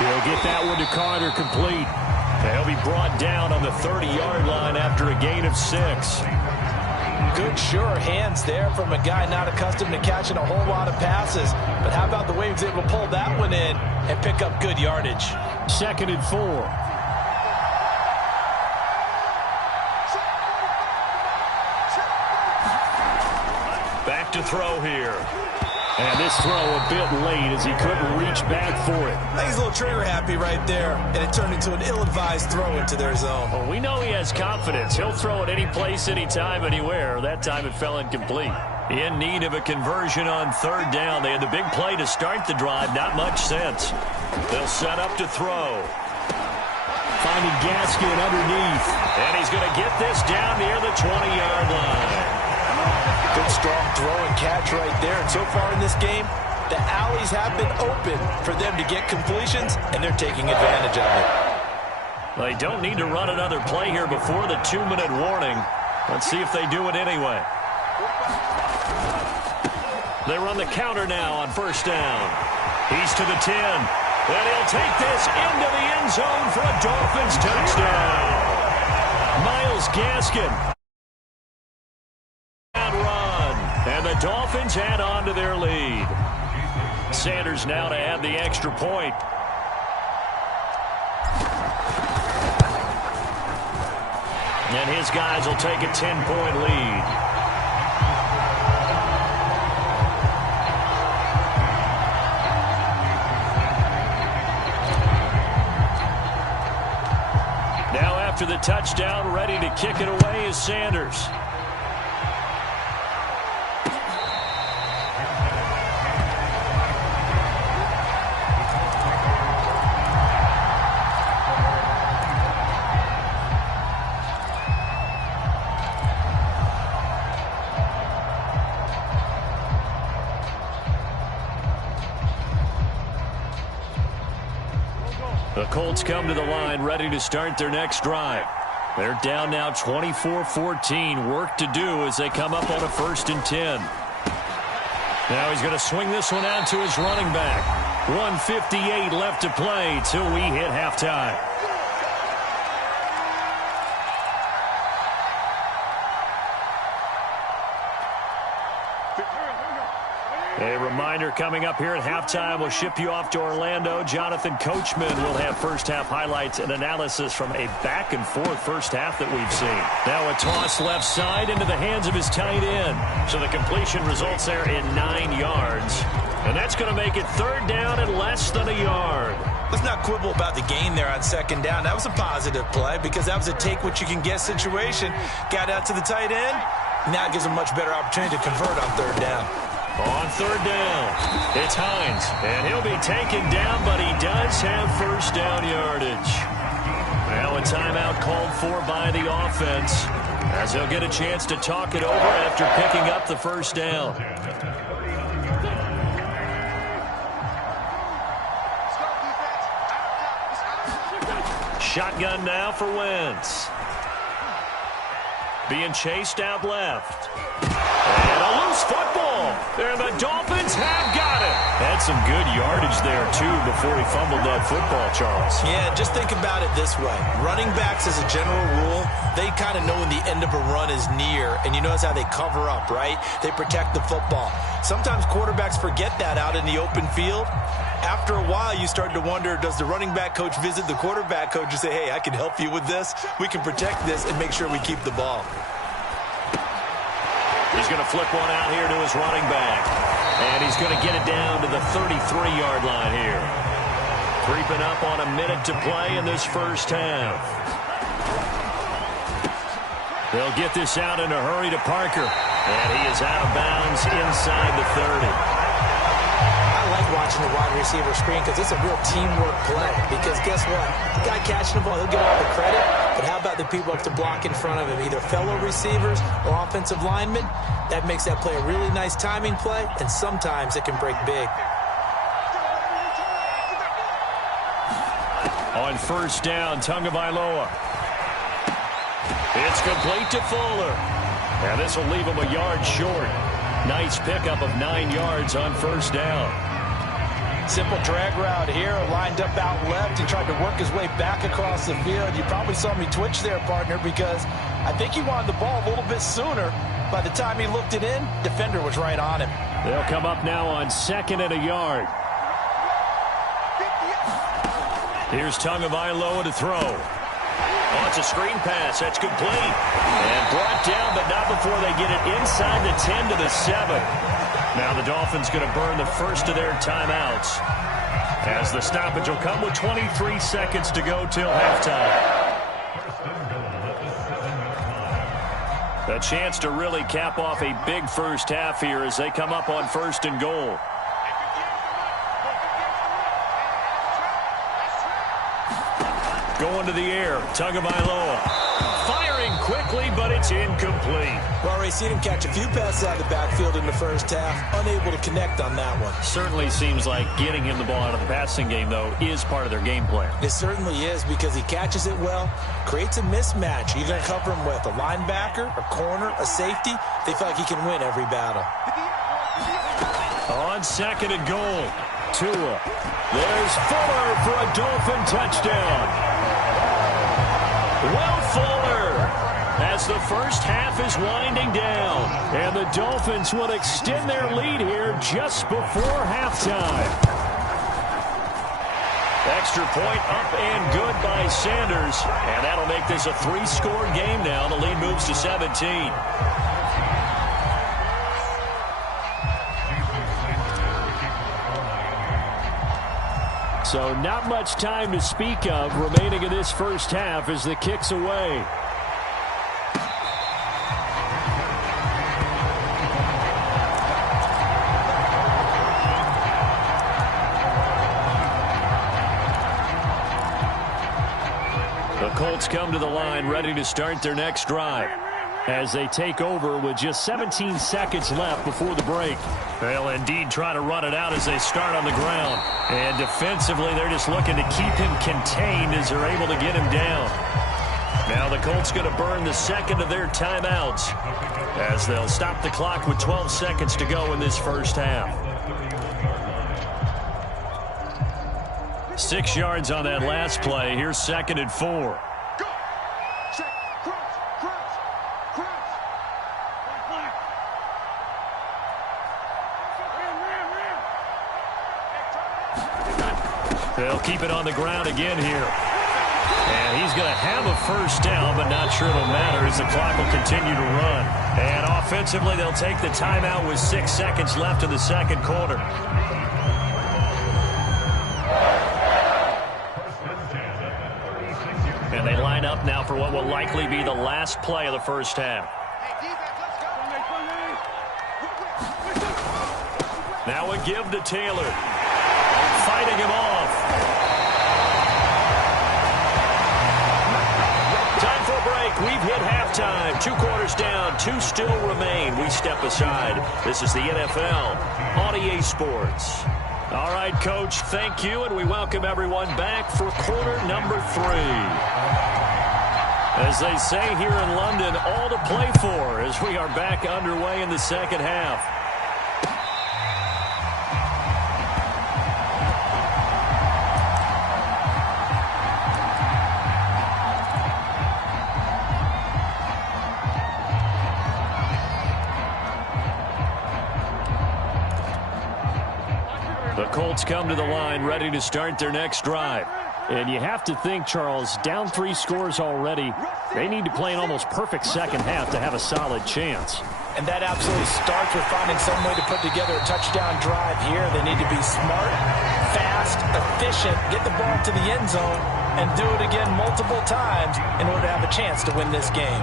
He'll get that one to Carter complete. He'll be brought down on the 30-yard line after a gain of 6. Good, sure hands there from a guy not accustomed to catching a whole lot of passes. But how about the way he was able to pull that one in and pick up good yardage? 2nd and 4. Back to throw here. And this throw a bit late as he couldn't reach back for it. I think he's a little trigger happy right there, and it turned into an ill-advised throw into their zone. Well, we know he has confidence. He'll throw it any place, anytime, anywhere. That time it fell incomplete. In need of a conversion on 3rd down. They had the big play to start the drive. Not much sense. They'll set up to throw. Finding Gaskin underneath. And he's going to get this down near the 20-yard line. Good, strong throw and catch right there. And so far in this game, the alleys have been open for them to get completions, and they're taking advantage of it. They don't need to run another play here before the 2-minute warning. Let's see if they do it anyway. They run the counter now on 1st down. He's to the 10. And he'll take this into the end zone for a Dolphins touchdown. Myles Gaskin. And the Dolphins add on to their lead. Sanders now to add the extra point. And his guys will take a 10-point lead. Now after the touchdown, ready to kick it away is Sanders. The Colts come to the line ready to start their next drive. They're down now 24-14. Work to do as they come up on a 1st and 10. Now he's going to swing this one out to his running back. 1:58 left to play till we hit halftime. A reminder coming up here at halftime. We'll ship you off to Orlando. Jonathan Coachman will have first-half highlights and analysis from a back-and-forth first half that we've seen. Now a toss left side into the hands of his tight end. So the completion results there in 9 yards. And that's going to make it 3rd down and less than a yard. Let's not quibble about the gain there on 2nd down. That was a positive play because that was a take-what-you-can-get situation. Got out to the tight end. Now it gives him a much better opportunity to convert on 3rd down. On 3rd down, it's Hines, and he'll be taken down, but he does have first down yardage. Now a timeout called for by the offense, as he'll get a chance to talk it over after picking up the first down. Shotgun now for Wentz. Being chased out left. And a loose football. And the Dolphins have got it. Had some good yardage there, too, before he fumbled that football, Charles. Yeah, just think about it this way. Running backs, as a general rule, they kind of know when the end of a run is near. And you notice how they cover up, right? They protect the football. Sometimes quarterbacks forget that out in the open field. After a while, you start to wonder, does the running back coach visit the quarterback coach and say, hey, I can help you with this. We can protect this and make sure we keep the ball. He's going to flip one out here to his running back. And he's going to get it down to the 33-yard line here. Creeping up on a minute to play in this first half. They'll get this out in a hurry to Parker. And he is out of bounds inside the 30. I like watching the wide receiver screen because it's a real teamwork play. Because guess what? The guy catching the ball, he'll get all the credit. But how about the people up to block in front of him, either fellow receivers or offensive linemen? That makes that play a really nice timing play, and sometimes it can break big. On 1st down, Tagovailoa. It's complete to Fuller. And this will leave him a yard short. Nice pickup of 9 yards on 1st down. Simple drag route here, lined up out left. He tried to work his way back across the field. You probably saw me twitch there, partner, because I think he wanted the ball a little bit sooner. By the time he looked it in, defender was right on him. They'll come up now on 2nd and a yard. Here's Tagovailoa to throw. Oh, it's a screen pass. That's complete. And brought down, but not before they get it inside the 10 to the 7. Now the Dolphins going to burn the first of their timeouts, as the stoppage will come with 23 seconds to go till halftime. A chance to really cap off a big first half here as they come up on 1st and goal. Going to the air, Tagovailoa. Firing quickly, but it's incomplete. Well, Ray, seen him catch a few passes out of the backfield in the first half. Unable to connect on that one. Certainly seems like getting him the ball out of the passing game, though, is part of their game plan. It certainly is, because he catches it well, creates a mismatch. You're going to cover him with a linebacker, a corner, a safety. They feel like he can win every battle. On 2nd and goal, Tua. There's Fuller for a Dolphin touchdown. Will Fuller, as the first half is winding down, and the Dolphins will extend their lead here just before halftime. Extra point up and good by Sanders, and that'll make this a 3-score game now. The lead moves to 17. So not much time to speak of remaining in this first half as the kick's away. The Colts come to the line ready to start their next drive, as they take over with just 17 seconds left before the break. They'll indeed try to run it out as they start on the ground. And defensively, they're just looking to keep him contained as they're able to get him down. Now the Colts going to burn the second of their timeouts as they'll stop the clock with 12 seconds to go in this first half. 6 yards on that last play. Here's 2nd and 4. They'll keep it on the ground again here. And he's going to have a first down, but not sure it'll matter as the clock will continue to run. And offensively, they'll take the timeout with 6 seconds left in the second quarter. And they line up now for what will likely be the last play of the first half. Now a give to Taylor. Fighting him off. Time for a break. We've hit halftime. 2 quarters down. 2 still remain. We step aside. This is the NFL on EA Sports. All right, Coach, thank you, and we welcome everyone back for quarter number 3. As they say here in London, all to play for as we are back underway in the second half. The Colts come to the line ready to start their next drive. And you have to think, Charles, down 3 scores already. They need to play an almost perfect second half to have a solid chance. And that absolutely starts with finding some way to put together a touchdown drive here. They need to be smart, fast, efficient, get the ball to the end zone, and do it again multiple times in order to have a chance to win this game.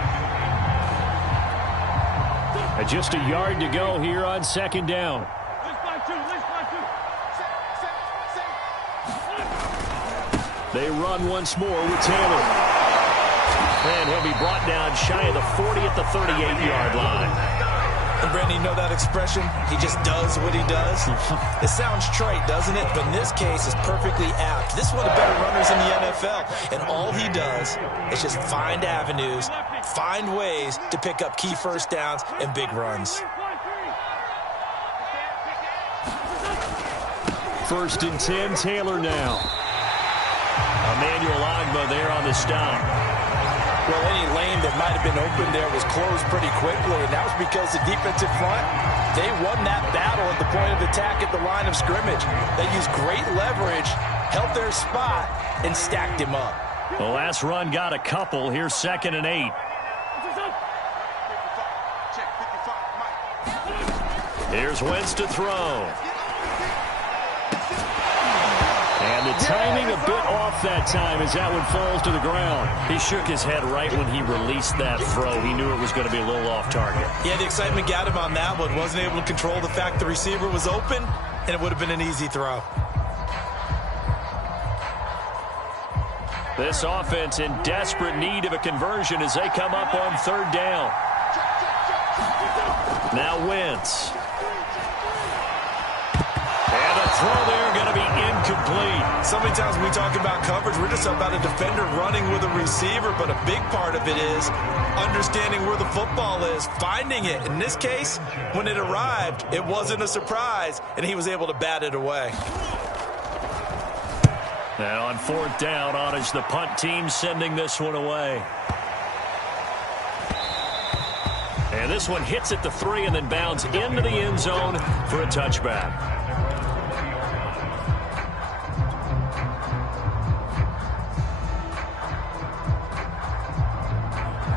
Just a yard to go here on 2nd down. They run once more with Taylor. And he'll be brought down shy of the 40 at the 38-yard line. And, Brandon, you know that expression? He just does what he does. It sounds trite, doesn't it? But in this case, it's perfectly apt. This is one of the better runners in the NFL. And all he does is just find avenues, find ways to pick up key first downs and big runs. 1st and 10, Taylor now. Emmanuel Ogbah there on the stop. Well, any lane that might have been open there was closed pretty quickly, and that was because the defensive front, they won that battle at the point of attack at the line of scrimmage. They used great leverage, held their spot, and stacked him up. The last run got a couple. Here's 2nd and 8. Here's Wentz to throw. And the timing a bit off that time as that one falls to the ground. He shook his head right when he released that throw. He knew it was going to be a little off target. Yeah, the excitement got him on that one. Wasn't able to control the fact the receiver was open, and it would have been an easy throw. This offense in desperate need of a conversion as they come up on 3rd down. Now Wentz. And a throw there going to be incomplete. So many times when we talk about coverage, we're just about a defender running with a receiver, but a big part of it is understanding where the football is, finding it. In this case, when it arrived, it wasn't a surprise, and he was able to bat it away. Now on 4th down, on is the punt team sending this one away. And this one hits at the 3 and then bounds into the end zone for a touchback.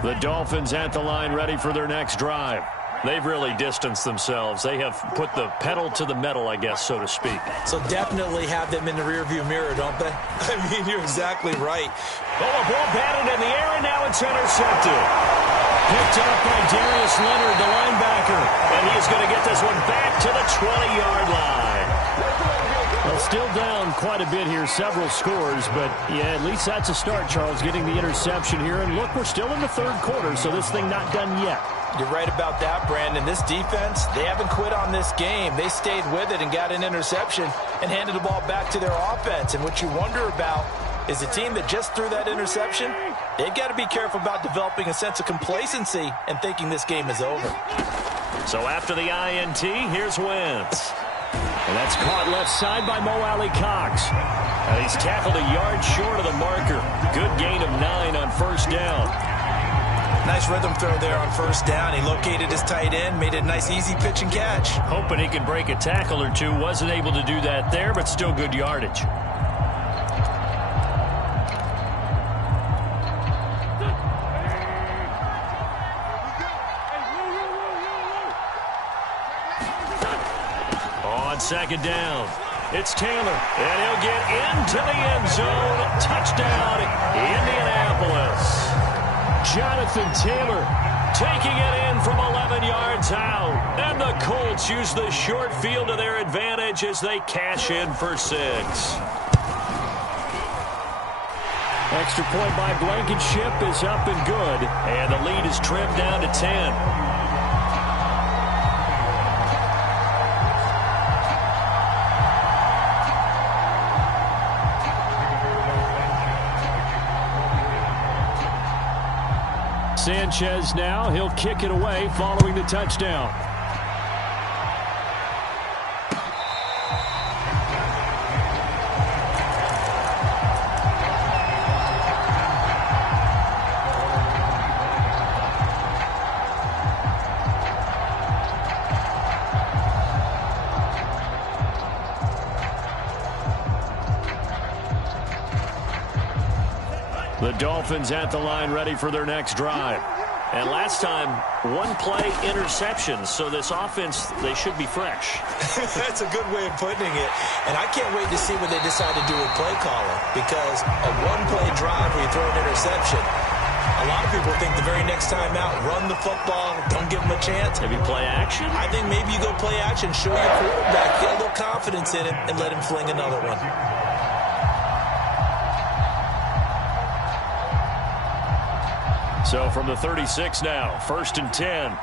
The Dolphins at the line ready for their next drive. They've really distanced themselves. They have put the pedal to the metal, I guess, so to speak. So definitely have them in the rearview mirror, don't they? I mean, you're exactly right. Oh, a ball batted in the air, and now it's intercepted. Picked up by Darius Leonard, the linebacker. And he is going to get this one back to the 20-yard line. Well, still down quite a bit here, several scores, but yeah, at least that's a start, Charles, getting the interception here. And look, we're still in the 3rd quarter, so this thing not done yet. You're right about that, Brandon. This defense, they haven't quit on this game. They stayed with it and got an interception and handed the ball back to their offense. And what you wonder about is the team that just threw that interception. They've got to be careful about developing a sense of complacency and thinking this game is over. So after the INT, here's Wentz. And that's caught left side by Mo Alley Cox. And he's tackled a yard short of the marker. Good gain of 9 on first down. Nice rhythm throw there on first down. He located his tight end, made a nice easy pitch and catch. Hoping he could break a tackle or two. Wasn't able to do that there, but still good yardage. On second down, it's Taylor, and he'll get into the end zone. Touchdown, Indianapolis. Jonathan Taylor taking it in from 11 yards out. And the Colts use the short field to their advantage as they cash in for 6. Extra point by Blankenship is up and good. And the lead is trimmed down to 10. Sanchez now, he'll kick it away following the touchdown. The Dolphins at the line ready for their next drive. And last time, one play interception, so this offense, they should be fresh. That's a good way of putting it. And I can't wait to see what they decide to do with play calling, because a one-play drive where you throw an interception, a lot of people think the very next time out, run the football, don't give them a chance. Maybe play action? I think maybe you go play action, show your quarterback, get a little confidence in him, and let him fling another one. So from the 36 now, 1st and 10.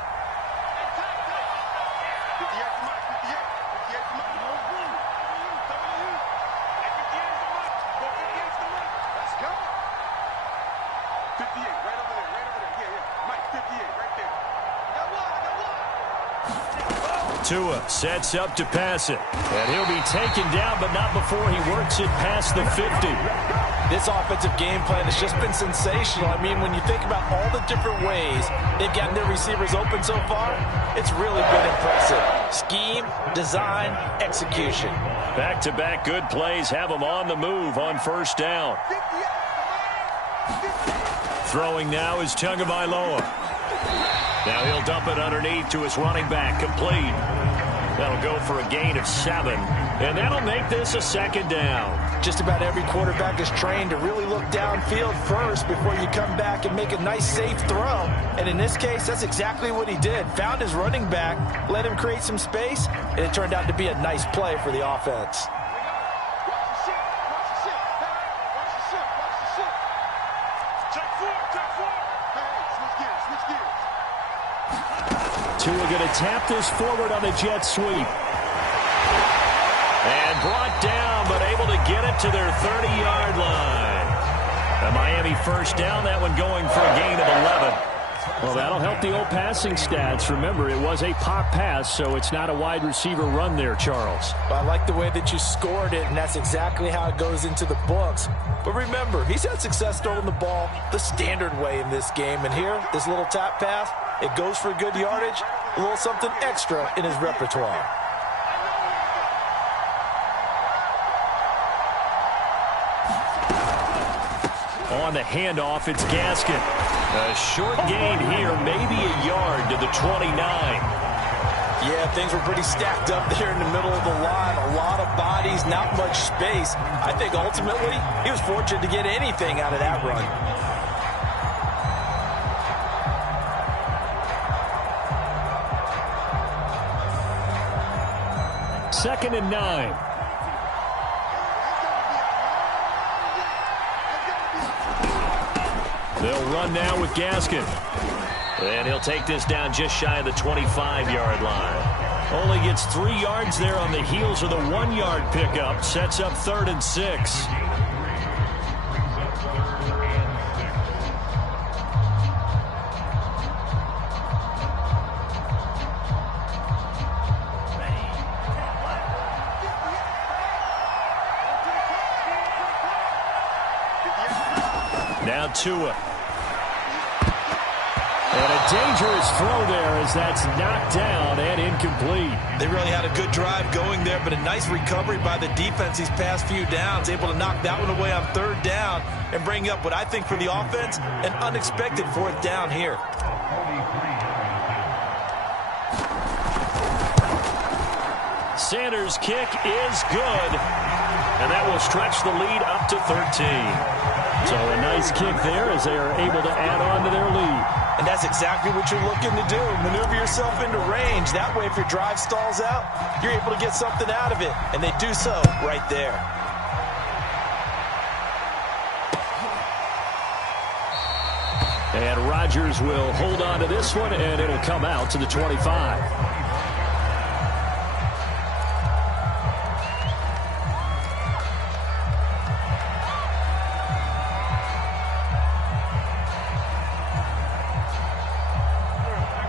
Tua sets up to pass it. And he'll be taken down, but not before he works it past the 50. This offensive game plan has just been sensational. I mean, when you think about all the different ways they've gotten their receivers open so far, it's really been impressive. Scheme, design, execution. Back-to-back good plays have them on the move on first down. Throwing now is Tagovailoa. Now he'll dump it underneath to his running back, complete. That'll go for a gain of 7, and that'll make this a 2nd down. Just about every quarterback is trained to really look downfield first before you come back and make a nice, safe throw. And in this case, that's exactly what he did. Found his running back, let him create some space, and it turned out to be a nice play for the offense. Tua going to tap this forward on the jet sweep. And brought down, but able to get it to their 30-yard line. A Miami first down, that one going for a gain of 11. Well, that'll help the old passing stats. Remember, it was a pop pass, so it's not a wide receiver run there, Charles. Well, I like the way that you scored it, and that's exactly how it goes into the books. But remember, he's had success throwing the ball the standard way in this game. And here, this little tap pass, it goes for good yardage, a little something extra in his repertoire. On the handoff, it's Gaskin. A short gain here, maybe a yard to the 29. Yeah, things were pretty stacked up there in the middle of the line. A lot of bodies, not much space. I think ultimately he was fortunate to get anything out of that run. Second and 9. They'll run now with Gaskin. And he'll take this down just shy of the 25-yard line. Only gets 3 yards there on the heels of the 1-yard pickup. Sets up 3rd and 6. now Tua. And a dangerous throw there as that's knocked down and incomplete. They really had a good drive going there, but a nice recovery by the defense these past few downs, able to knock that one away on third down and bring up what I think for the offense, an unexpected fourth down here. Sanders' kick is good, and that will stretch the lead up to 13. So a nice kick there as they are able to add on to their lead. And that's exactly what you're looking to do. Maneuver yourself into range. That way, if your drive stalls out, you're able to get something out of it. And they do so right there. And Rodgers will hold on to this one, and it'll come out to the 25.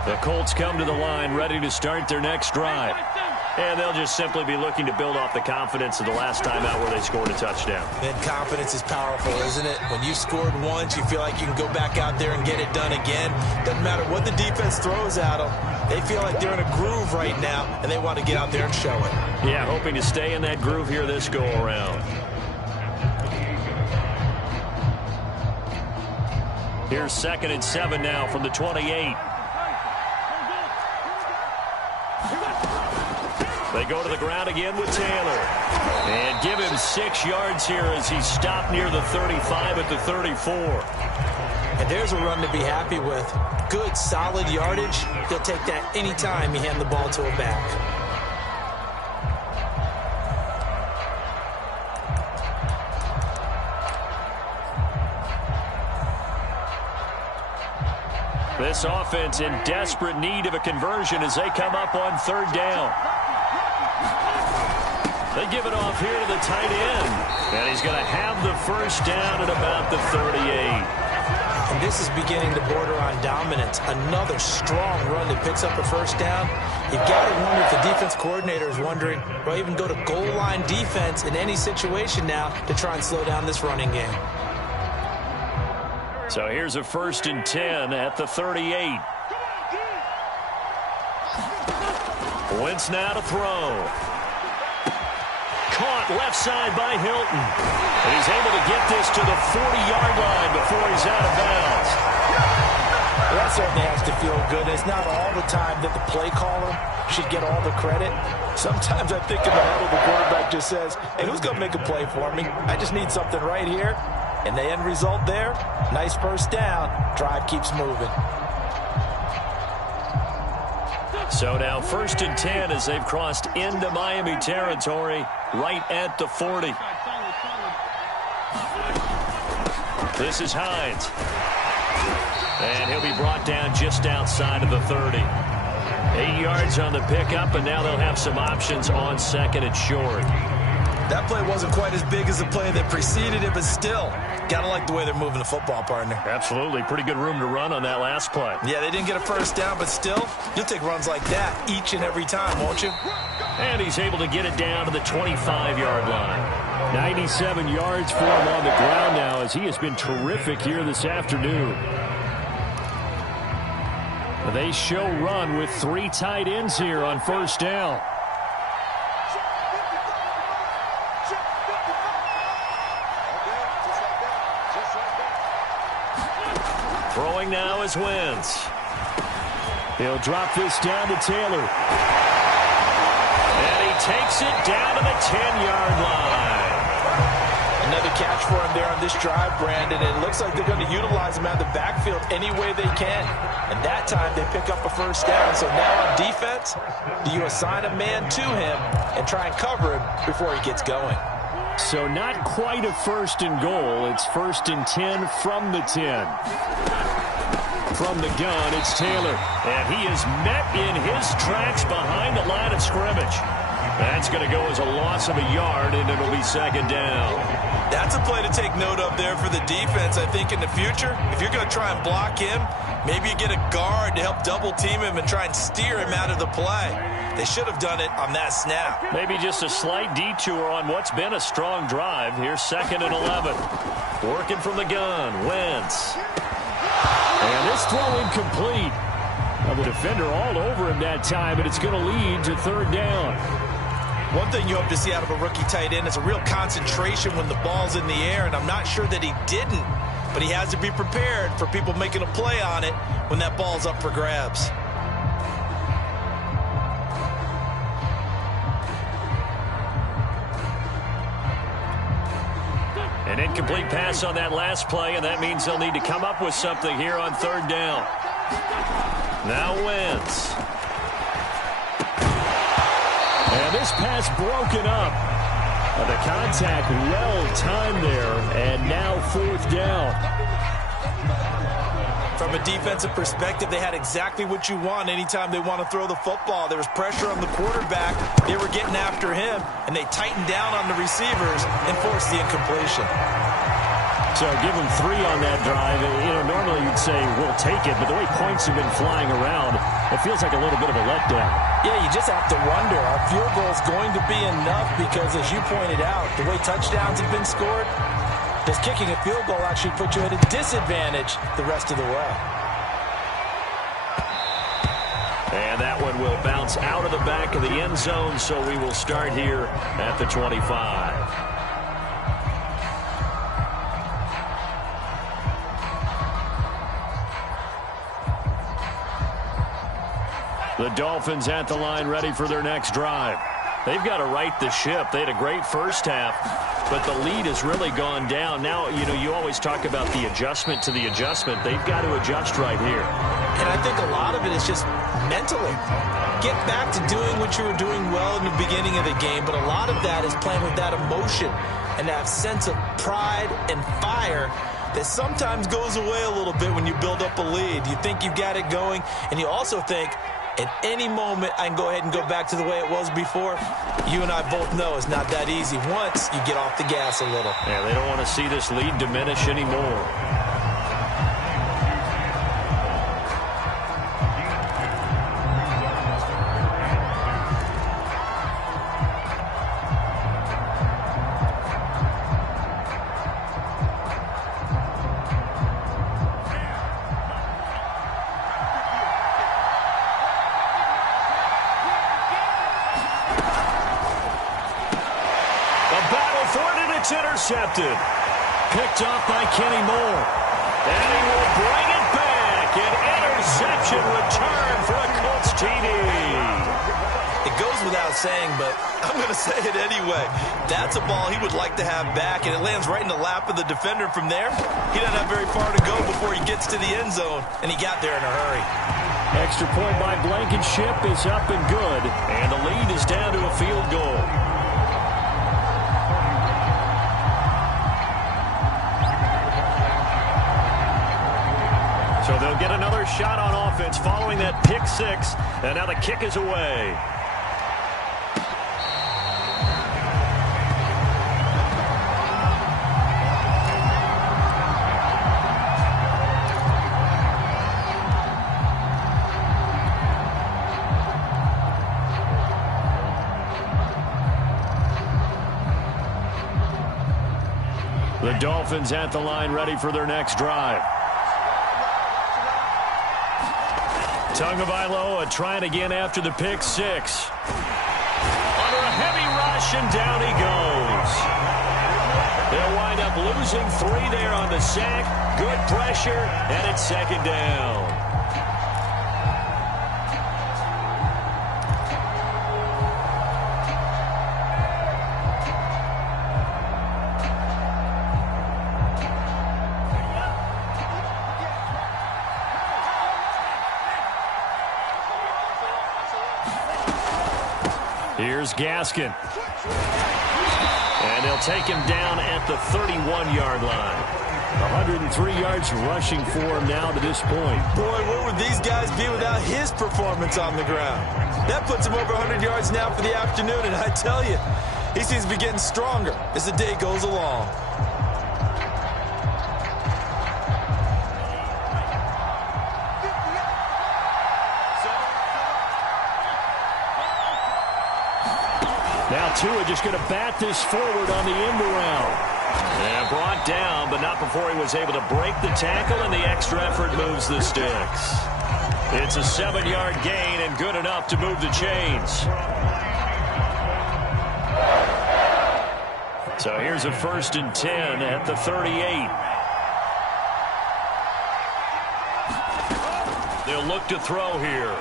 The Colts come to the line ready to start their next drive. And they'll just simply be looking to build off the confidence of the last time out where they scored a touchdown. And confidence is powerful, isn't it? When you scored once, you feel like you can go back out there and get it done again. Doesn't matter what the defense throws at them. They feel like they're in a groove right now, and they want to get out there and show it. Yeah, hoping to stay in that groove here this go-around. Here's 2nd and 7 now from the 28. They go to the ground again with Taylor. And give him 6 yards here as he's stopped near the 35 at the 34. And there's a run to be happy with. Good, solid yardage. He'll take that anytime you hand the ball to a back. This offense in desperate need of a conversion as they come up on 3rd down. They give it off here to the tight end. And he's going to have the first down at about the 38. And this is beginning to border on dominance. Another strong run that picks up a first down. You've got to wonder if the defense coordinator is wondering, or even go to goal line defense in any situation now to try and slow down this running game. So here's a 1st and 10 at the 38. Wentz now to throw. Caught left side by Hilton. And he's able to get this to the 40-yard line before he's out of bounds. Well, that certainly has to feel good. It's not all the time that the play caller should get all the credit. Sometimes I think in the huddle, the quarterback just says, hey, who's going to make a play for me? I just need something right here. And the end result there, nice first down. Drive keeps moving. So now 1st and 10 as they've crossed into Miami territory right at the 40. This is Hines. And he'll be brought down just outside of the 30. 8 yards on the pickup, and now they'll have some options on 2nd and short. That play wasn't quite as big as the play that preceded it, but still, gotta like the way they're moving the football, partner. Absolutely. Pretty good room to run on that last play. Yeah, they didn't get a first down, but still, you'll take runs like that each and every time, won't you? And he's able to get it down to the 25-yard line. 97 yards for him on the ground now as he has been terrific here this afternoon. They show run with 3 tight ends here on 1st down. Throwing now is Wentz. He'll drop this down to Taylor. And he takes it down to the 10-yard line. Another catch for him there on this drive, Brandon. And it looks like they're going to utilize him out of the backfield any way they can. And that time they pick up a first down. So now on defense, do you assign a man to him and try and cover him before he gets going? So not quite a 1st and goal. It's 1st and 10 from the 10. From the gun, it's Taylor. And he is met in his tracks behind the line of scrimmage. That's going to go as a loss of a yard, and it'll be 2nd down. That's a play to take note of there for the defense, I think, in the future. If you're going to try and block him, maybe you get a guard to help double-team him and try and steer him out of the play. They should have done it on that snap. Maybe just a slight detour on what's been a strong drive. Here's 2nd and 11. Working from the gun, Wentz. And this throw incomplete. Well, the defender all over him that time, and it's going to lead to third down. One thing you hope to see out of a rookie tight end is a real concentration when the ball's in the air, and I'm not sure that he didn't, but he has to be prepared for people making a play on it when that ball's up for grabs. An incomplete pass on that last play, and that means they'll need to come up with something here on third down. Now Wentz. And this pass broken up. The contact well-timed there, and now fourth down. From a defensive perspective, they had exactly what you want anytime they want to throw the football. There was pressure on the quarterback. They were getting after him, and they tightened down on the receivers and forced the incompletion. So give them 3 on that drive. You know, normally you'd say, we'll take it, but the way points have been flying around, it feels like a little bit of a letdown. Yeah, you just have to wonder, are field goals going to be enough? Because as you pointed out, the way touchdowns have been scored, does kicking a field goal actually put you at a disadvantage the rest of the way? And that one will bounce out of the back of the end zone, so we will start here at the 25. The Dolphins at the line, ready for their next drive. They've got to right the ship. They had a great first half, but the lead has really gone down. Now, you know, you always talk about the adjustment to the adjustment. They've got to adjust right here. And I think a lot of it is just mentally. Get back to doing what you were doing well in the beginning of the game, but a lot of that is playing with that emotion and that sense of pride and fire that sometimes goes away a little bit when you build up a lead. You think you've got it going, and you also think, at any moment, I can go ahead and go back to the way it was before. You and I both know it's not that easy once you get off the gas a little. Yeah, they don't want to see this lead diminish anymore. Intercepted. Picked off by Kenny Moore. And he will bring it back. An interception return for a Colts TD. It goes without saying, but I'm going to say it anyway. That's a ball he would like to have back, and it lands right in the lap of the defender from there. He doesn't have very far to go before he gets to the end zone, and he got there in a hurry. Extra point by Blankenship is up and good, and the lead is down to a field goal. So they'll get another shot on offense following that pick six, and now the kick is away. The Dolphins at the line, ready for their next drive. Tagovailoa trying again after the pick six. Under a heavy rush, and down he goes. They'll wind up losing 3 there on the sack. Good pressure, and it's second down. Here's Gaskin. And they'll take him down at the 31-yard line. 103 yards rushing for him now to this point. Boy, where would these guys be without his performance on the ground? That puts him over 100 yards now for the afternoon, and I tell you, he seems to be getting stronger as the day goes along. Now Tua just going to bat this forward on the end around. And brought down, but not before he was able to break the tackle, and the extra effort moves the sticks. It's a 7-yard gain and good enough to move the chains. So here's a 1st and 10 at the 38. They'll look to throw here.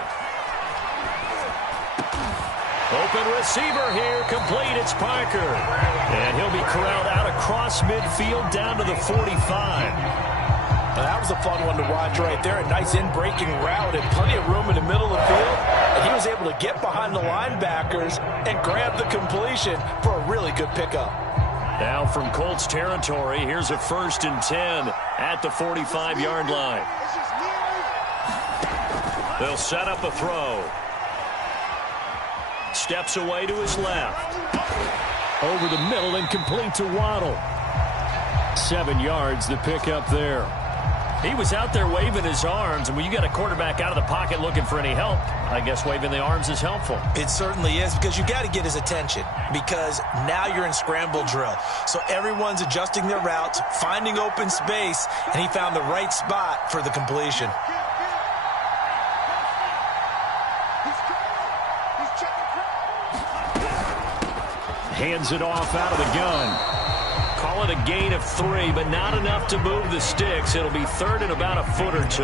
Open receiver here, complete, it's Parker. And he'll be corralled out across midfield down to the 45. Now, that was a fun one to watch right there. A nice in-breaking route and plenty of room in the middle of the field. And he was able to get behind the linebackers and grab the completion for a really good pickup. Now from Colts territory, here's a 1st and 10 at the 45-yard line. They'll set up a throw. Steps away to his left. Over the middle and complete to Waddle. 7 yards the pickup there. He was out there waving his arms, and when you got a quarterback out of the pocket looking for any help, I guess waving the arms is helpful. It certainly is, because you got to get his attention, because now you're in scramble drill. So everyone's adjusting their routes, finding open space, and he found the right spot for the completion. Hands it off out of the gun. Call it a gain of 3, but not enough to move the sticks. It'll be 3rd and about a foot or 2.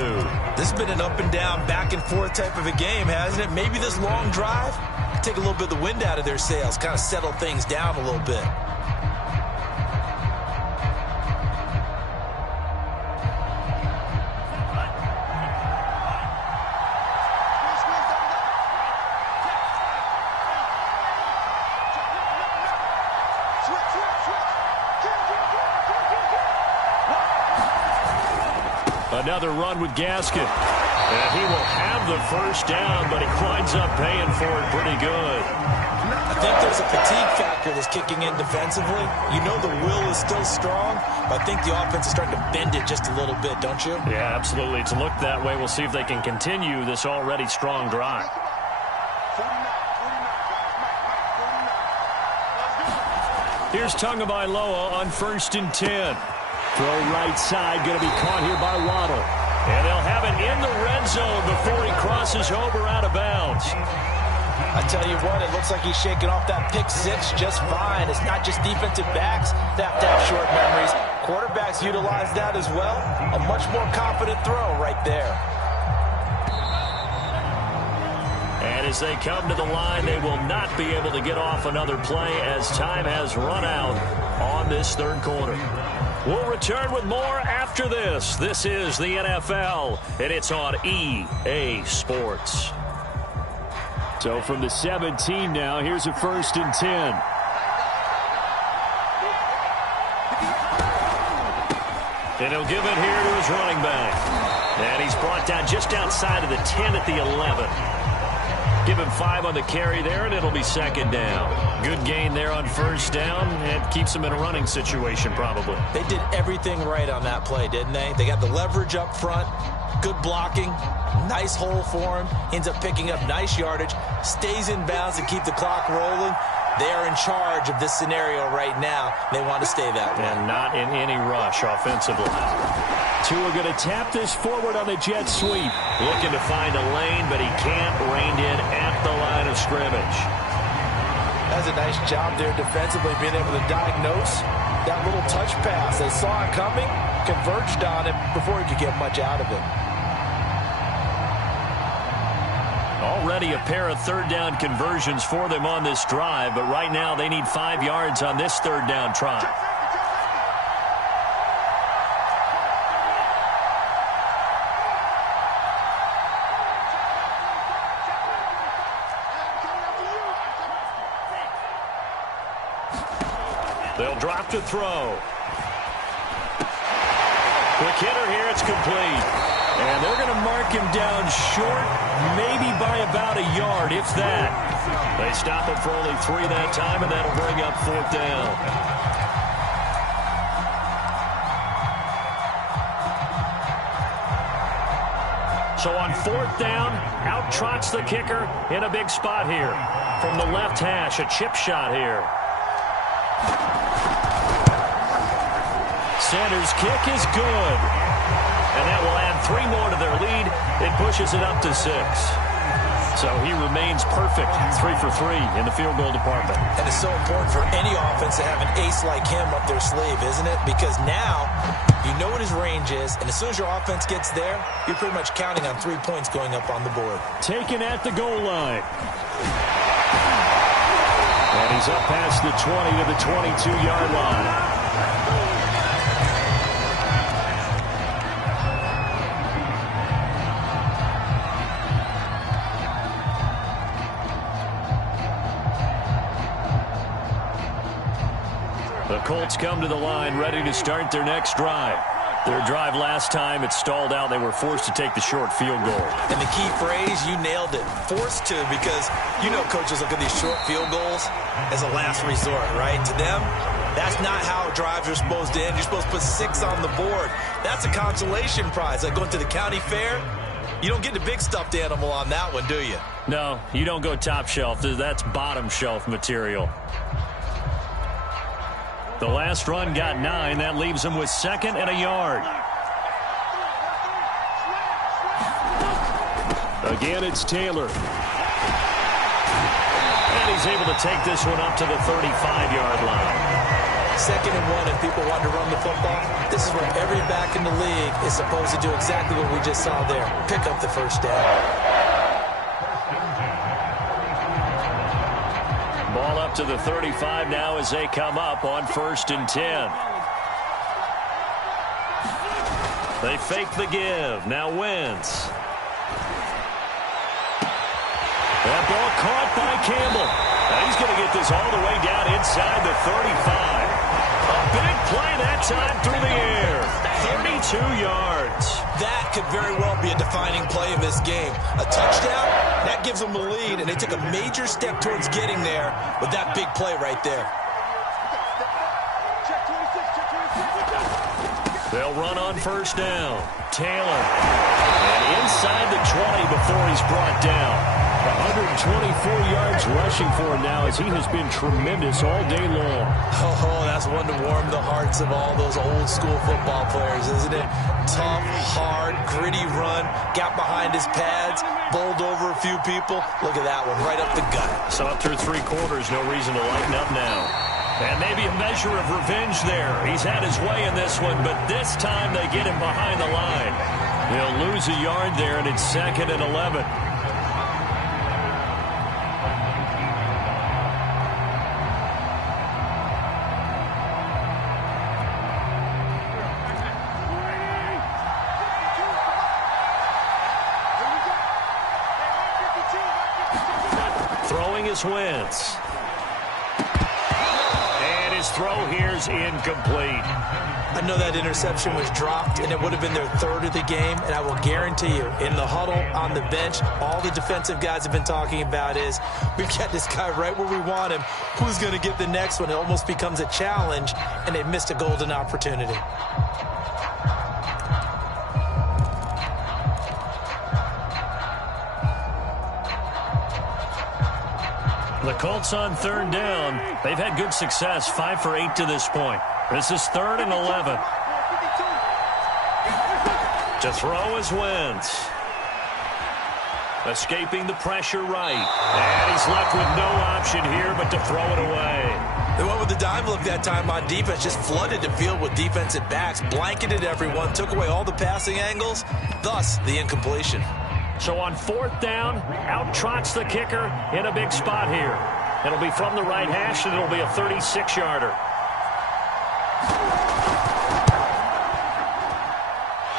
This has been an up and down, back and forth type of a game, hasn't it? Maybe this long drive, take a little bit of the wind out of their sails, kind of settle things down a little bit. Another run with Gaskin. And he will have the 1st down, but he winds up paying for it pretty good. I think there's a fatigue factor that's kicking in defensively. You know the will is still strong, but I think the offense is starting to bend it just a little bit, don't you? Yeah, absolutely. It's looked that way. We'll see if they can continue this already strong drive. Here's Tagovailoa on 1st and 10. Throw right side, going to be caught here by Waddle. And they'll have it in the red zone before he crosses over out of bounds. I tell you what, it looks like he's shaking off that pick 6 just fine. It's not just defensive backs that have to have short memories. Quarterbacks utilize that as well. A much more confident throw right there. And as they come to the line, they will not be able to get off another play as time has run out on this 3rd quarter. We'll return with more after this. This is the NFL, and it's on EA Sports. So from the 17 now, here's a 1st and 10. And he'll give it here to his running back. And he's brought down just outside of the 10 at the 11. Give him 5 on the carry there, and it'll be 2nd down. Good gain there on 1st down, and keeps him in a running situation probably. They did everything right on that play, didn't they? They got the leverage up front, good blocking, nice hole for him, ends up picking up nice yardage, stays in bounds to keep the clock rolling. They are in charge of this scenario right now. They want to stay that way. And not in any rush offensively. Tua going to tap this forward on the jet sweep. Looking to find a lane, but he can't. Reined in at the line of scrimmage. That's a nice job there defensively, being able to diagnose that little touch pass. They saw it coming, converged on it before he could get much out of it. Already a pair of 3rd down conversions for them on this drive, but right now they need 5 yards on this 3rd down try. They'll drop to throw. Quick hitter here, it's complete. And they're going to mark him down short, maybe by about a yard, if that. They stop him for only 3 that time, and that'll bring up 4th down. So on 4th down, out trots the kicker in a big spot here. From the left hash, a chip shot here. center's kick is good. And that will add 3 more to their lead. It pushes it up to 6. So he remains perfect, 3 for 3 in the field goal department. And it's so important for any offense to have an ace like him up their sleeve, isn't it? Because now you know what his range is, and as soon as your offense gets there, you're pretty much counting on 3 points going up on the board. Taken at the goal line. And he's up past the 20 to the 22-yard line. The Colts come to the line, ready to start their next drive. Their drive last time, it stalled out. They were forced to take the short field goal. And the key phrase, you nailed it, forced to, because you know coaches look at these short field goals as a last resort, right? To them, that's not how drives are supposed to end. You're supposed to put 6 on the board. That's a consolation prize. Like going to the county fair, you don't get the big stuffed animal on that one, do you? No, you don't go top shelf. That's bottom shelf material. The last run got 9. That leaves him with 2nd and a yard. Again, it's Taylor. And he's able to take this one up to the 35-yard line. 2nd and 1, if people want to run the football, this is where every back in the league is supposed to do exactly what we just saw there. Pick up the first down. Ball up to the 35 now as they come up on 1st and 10. They fake the give. Now Wentz. That ball caught by Campbell. Now he's going to get this all the way down inside the 35. A big play that time through the air. 32 yards. That could very well be a defining play in this game. A touchdown, that gives them a lead, and they took a major step towards getting there with that big play right there. They'll run on 1st down. Taylor. And inside the 20 before he's brought down. 124 yards rushing for him now as he has been tremendous all day long. Oh, that's one to warm the hearts of all those old school football players, isn't it? Tough, hard, gritty run, got behind his pads, bowled over a few people. Look at that one, right up the gut. So up through 3 quarters, no reason to lighten up now. And maybe a measure of revenge there. He's had his way in this one, but this time they get him behind the line. They'll lose a yard there, and it's 2nd and 11. Throwing is Wentz. And his throw here's incomplete. I know that interception was dropped, and it would have been their 3rd of the game, and I will guarantee you, in the huddle, on the bench, all the defensive guys have been talking about is, we've got this guy right where we want him. Who's going to get the next one? It almost becomes a challenge, and they missed a golden opportunity. The Colts on 3rd down. They've had good success, 5 for 8 to this point. This is 3rd and 11. To throw is Wentz. Escaping the pressure right. And he's left with no option here but to throw it away. They went with the dime look that time on defense, just flooded the field with defensive backs, blanketed everyone, took away all the passing angles, thus the incompletion. So on 4th down, out trots the kicker in a big spot here. It'll be from the right hash, and it'll be a 36-yarder.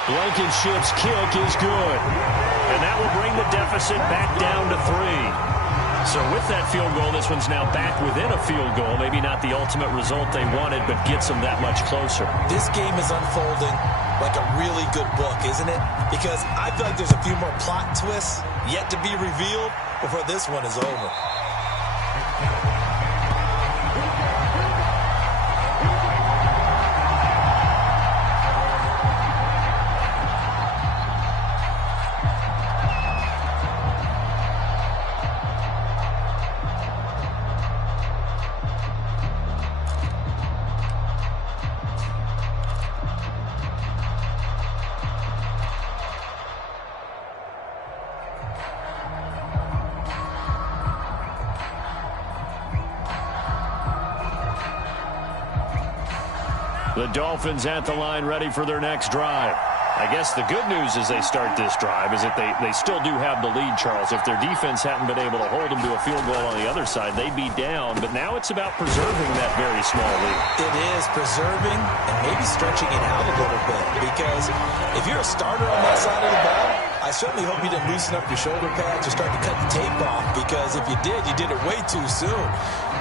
Blankenship's kick is good. And that will bring the deficit back down to 3. So with that field goal, this one's now back within a field goal. Maybe not the ultimate result they wanted, but gets them that much closer. This game is unfolding like a really good book, isn't it? Because I feel like there's a few more plot twists yet to be revealed before this one is over. The Dolphins at the line ready for their next drive. I guess the good news as they start this drive is that they still do have the lead, Charles. If their defense hadn't been able to hold them to a field goal on the other side, they'd be down. But now it's about preserving that very small lead. It is preserving and maybe stretching it out a little bit. Because if you're a starter on that side of the ball, I certainly hope you didn't loosen up your shoulder pads or start to cut the tape off. Because if you did it way too soon.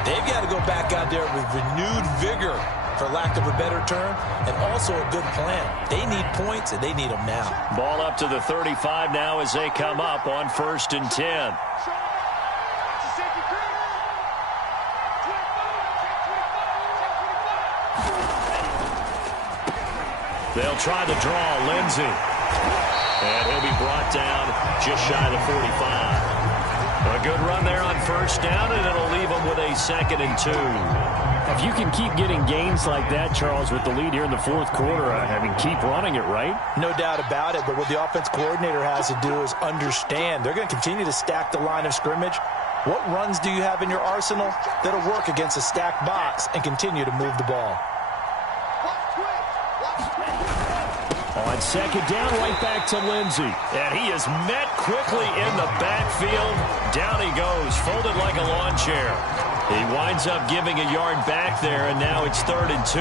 They've got to go back out there with renewed vigor, for lack of a better term, and also a good plan. They need points, and they need them now. Ball up to the 35 now as they come up on 1st and 10. They'll try the draw, Lindsey. And he'll be brought down just shy of the 45. A good run there on 1st down, and it'll leave them with a 2nd and 2. If you can keep getting gains like that, Charles, with the lead here in the 4th quarter, I mean, keep running it, right? No doubt about it, but what the offense coordinator has to do is understand they're going to continue to stack the line of scrimmage. What runs do you have in your arsenal that'll work against a stacked box and continue to move the ball? On 2nd down, right back to Lindsey. And he is met quickly in the backfield. Down he goes, folded like a lawn chair. He winds up giving a yard back there, and now it's 3rd and 2.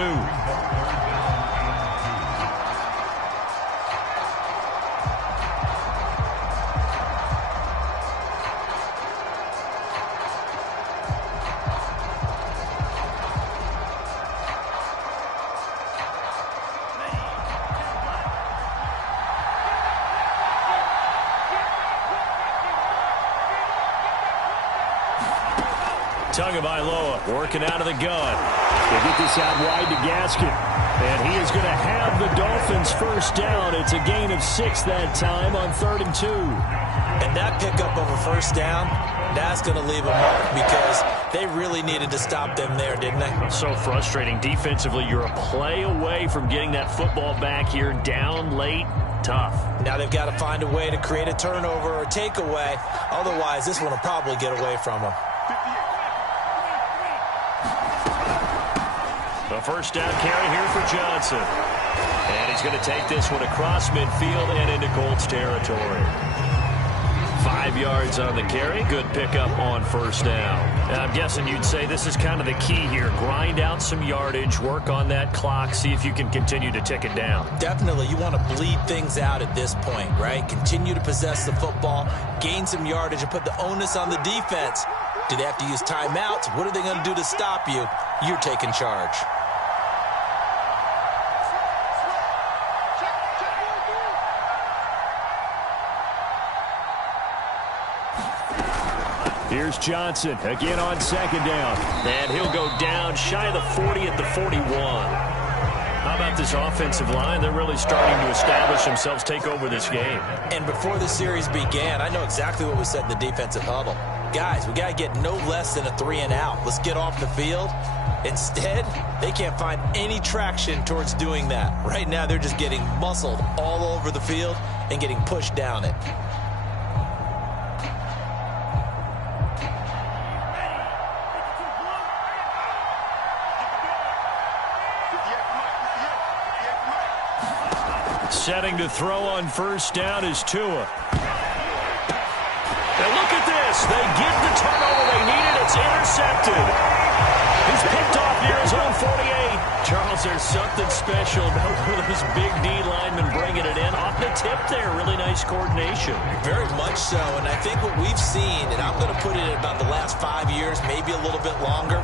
Tagovailoa working out of the gun. They get this out wide to Gaskin. And he is going to have the Dolphins 1st down. It's a gain of 6 that time on 3rd and 2. And that pickup of a 1st down, that's going to leave a mark because they really needed to stop them there, didn't they? So frustrating. Defensively, you're a play away from getting that football back here down late. Tough. Now they've got to find a way to create a turnover or takeaway. Otherwise, this one will probably get away from them. A 1st down carry here for Johnson. And he's going to take this one across midfield and into Colts territory. 5 yards on the carry. Good pickup on 1st down. And I'm guessing you'd say this is kind of the key here. Grind out some yardage, work on that clock, see if you can continue to tick it down. Definitely. You want to bleed things out at this point, right? Continue to possess the football, gain some yardage, and put the onus on the defense. Do they have to use timeouts? What are they going to do to stop you? You're taking charge. Here's Johnson again on 2nd down. And he'll go down shy of the 40 at the 41. How about this offensive line? They're really starting to establish themselves, take over this game. And before the series began, I know exactly what was said in the defensive huddle. Guys, we got to get no less than a 3 and out. Let's get off the field. Instead, they can't find any traction towards doing that. Right now, they're just getting muscled all over the field and getting pushed down it. Setting to throw on 1st down is Tua. And look at this. They get the turnover they needed. It's intercepted. He's picked off near his own 48. Charles, there's something special about one of those big D linemen bringing it in. Off the tip there. Really nice coordination. Very much so. And I think what we've seen, and I'm going to put it at about the last 5 years, maybe a little bit longer,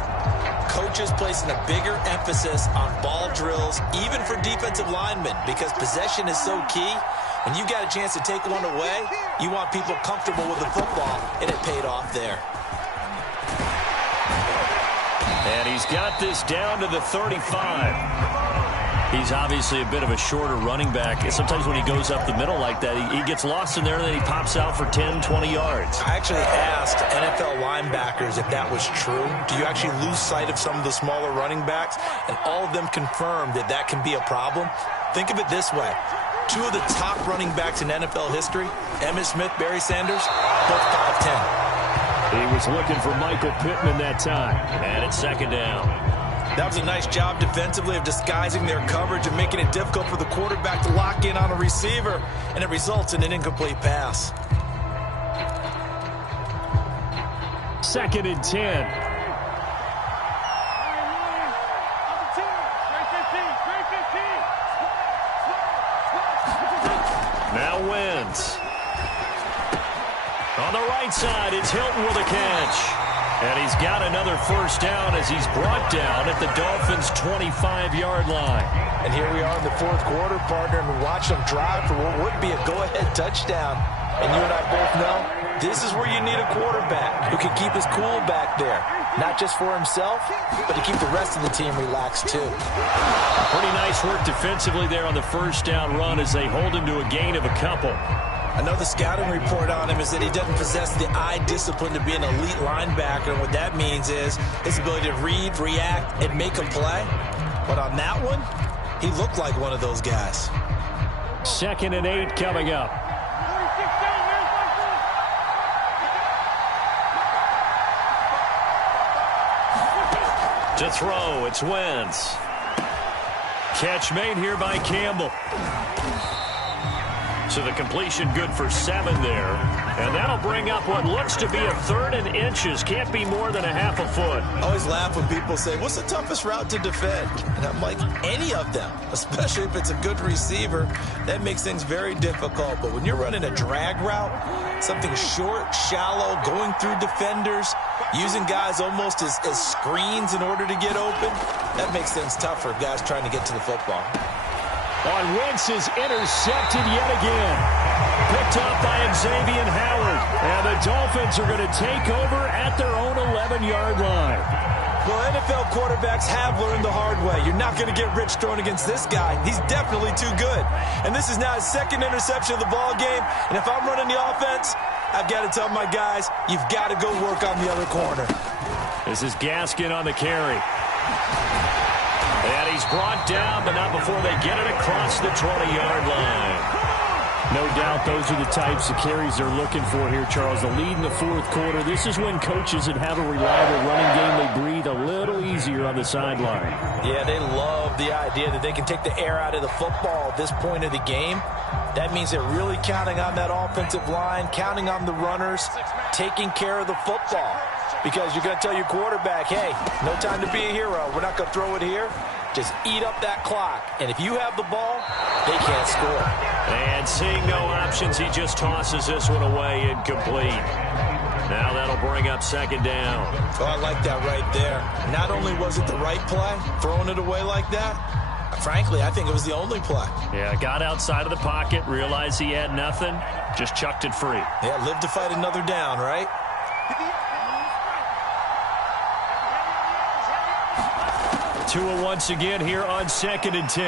coaches placing a bigger emphasis on ball drills, even for defensive linemen, because possession is so key. When you got a chance to take one away, you want people comfortable with the football, and it paid off there. And he's got this down to the 35. He's obviously a bit of a shorter running back. Sometimes when he goes up the middle like that, he gets lost in there, and then he pops out for 10, 20 yards. I actually asked NFL linebackers if that was true. Do you actually lose sight of some of the smaller running backs? And all of them confirmed that that can be a problem. Think of it this way. 2 of the top running backs in NFL history, Emmitt Smith, Barry Sanders, both 5'10". He was looking for Michael Pittman that time. And it's 2nd down. That was a nice job defensively of disguising their coverage and making it difficult for the quarterback to lock in on a receiver, and it results in an incomplete pass. 2nd and 10. Now Wentz. On the right side, it's Hilton with a catch. And he's got another first down as he's brought down at the Dolphins' 25-yard line. And here we are in the 4th quarter, partner, and watch them drive for what would be a go-ahead touchdown. And you and I both know this is where you need a quarterback who can keep his cool back there. Not just for himself, but to keep the rest of the team relaxed, too. Pretty nice work defensively there on the first down run as they hold him to a gain of a couple. Another scouting report on him is that he doesn't possess the eye discipline to be an elite linebacker. And what that means is his ability to read, react, and make a play. But on that one, he looked like one of those guys. 2nd and 8 coming up. To throw, it's Wentz. Catch made here by Campbell. So the completion good for 7 there. And that'll bring up what looks to be a 3rd and inches. Can't be more than a half a foot. I always laugh when people say, what's the toughest route to defend? And I'm like, any of them, especially if it's a good receiver. That makes things very difficult. But when you're running a drag route, something short, shallow, going through defenders, using guys almost as screens in order to get open, that makes things tough for guys trying to get to the football. On Wentz is intercepted yet again. Picked off by Xavier Howard. And the Dolphins are going to take over at their own 11-yard line. Well, NFL quarterbacks have learned the hard way. You're not going to get rich throwing against this guy. He's definitely too good. And this is now his 2nd interception of the ball game. And if I'm running the offense, I've got to tell my guys, you've got to go work on the other corner. This is Gaskin on the carry. And he's brought down, but not before they get it across the 20-yard line. No doubt those are the types of carries they're looking for here, Charles. The lead in the 4th quarter. This is when coaches that have a reliable running game, they breathe a little easier on the sideline. Yeah, they love the idea that they can take the air out of the football at this point of the game. That means they're really counting on that offensive line, counting on the runners, taking care of the football. Because you're going to tell your quarterback, hey, no time to be a hero. We're not going to throw it here. Just eat up that clock. And if you have the ball, they can't score. And seeing no options, he just tosses this one away, incomplete. Now that'll bring up 2nd down. Oh, I like that right there. Not only was it the right play, throwing it away like that, frankly, I think it was the only play. Yeah, got outside of the pocket, realized he had nothing, just chucked it free. Yeah, live to fight another down, right? Tua once again here on 2nd and 10.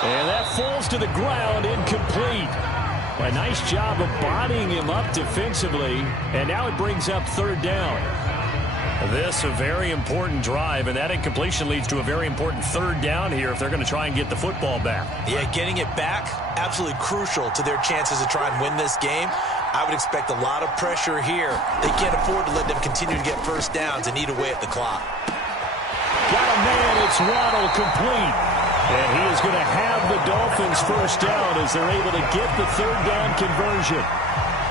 And that falls to the ground, incomplete. A nice job of bodying him up defensively, and now it brings up 3rd down. This a very important drive, and that incompletion leads to a very important 3rd down here if they're going to try and get the football back. Yeah, getting it back, absolutely crucial to their chances to try and win this game. I would expect a lot of pressure here. They can't afford to let them continue to get first downs and eat away at the clock. Got a man, it's Waddle, complete. And he is going to have the Dolphins first down as they're able to get the 3rd down conversion.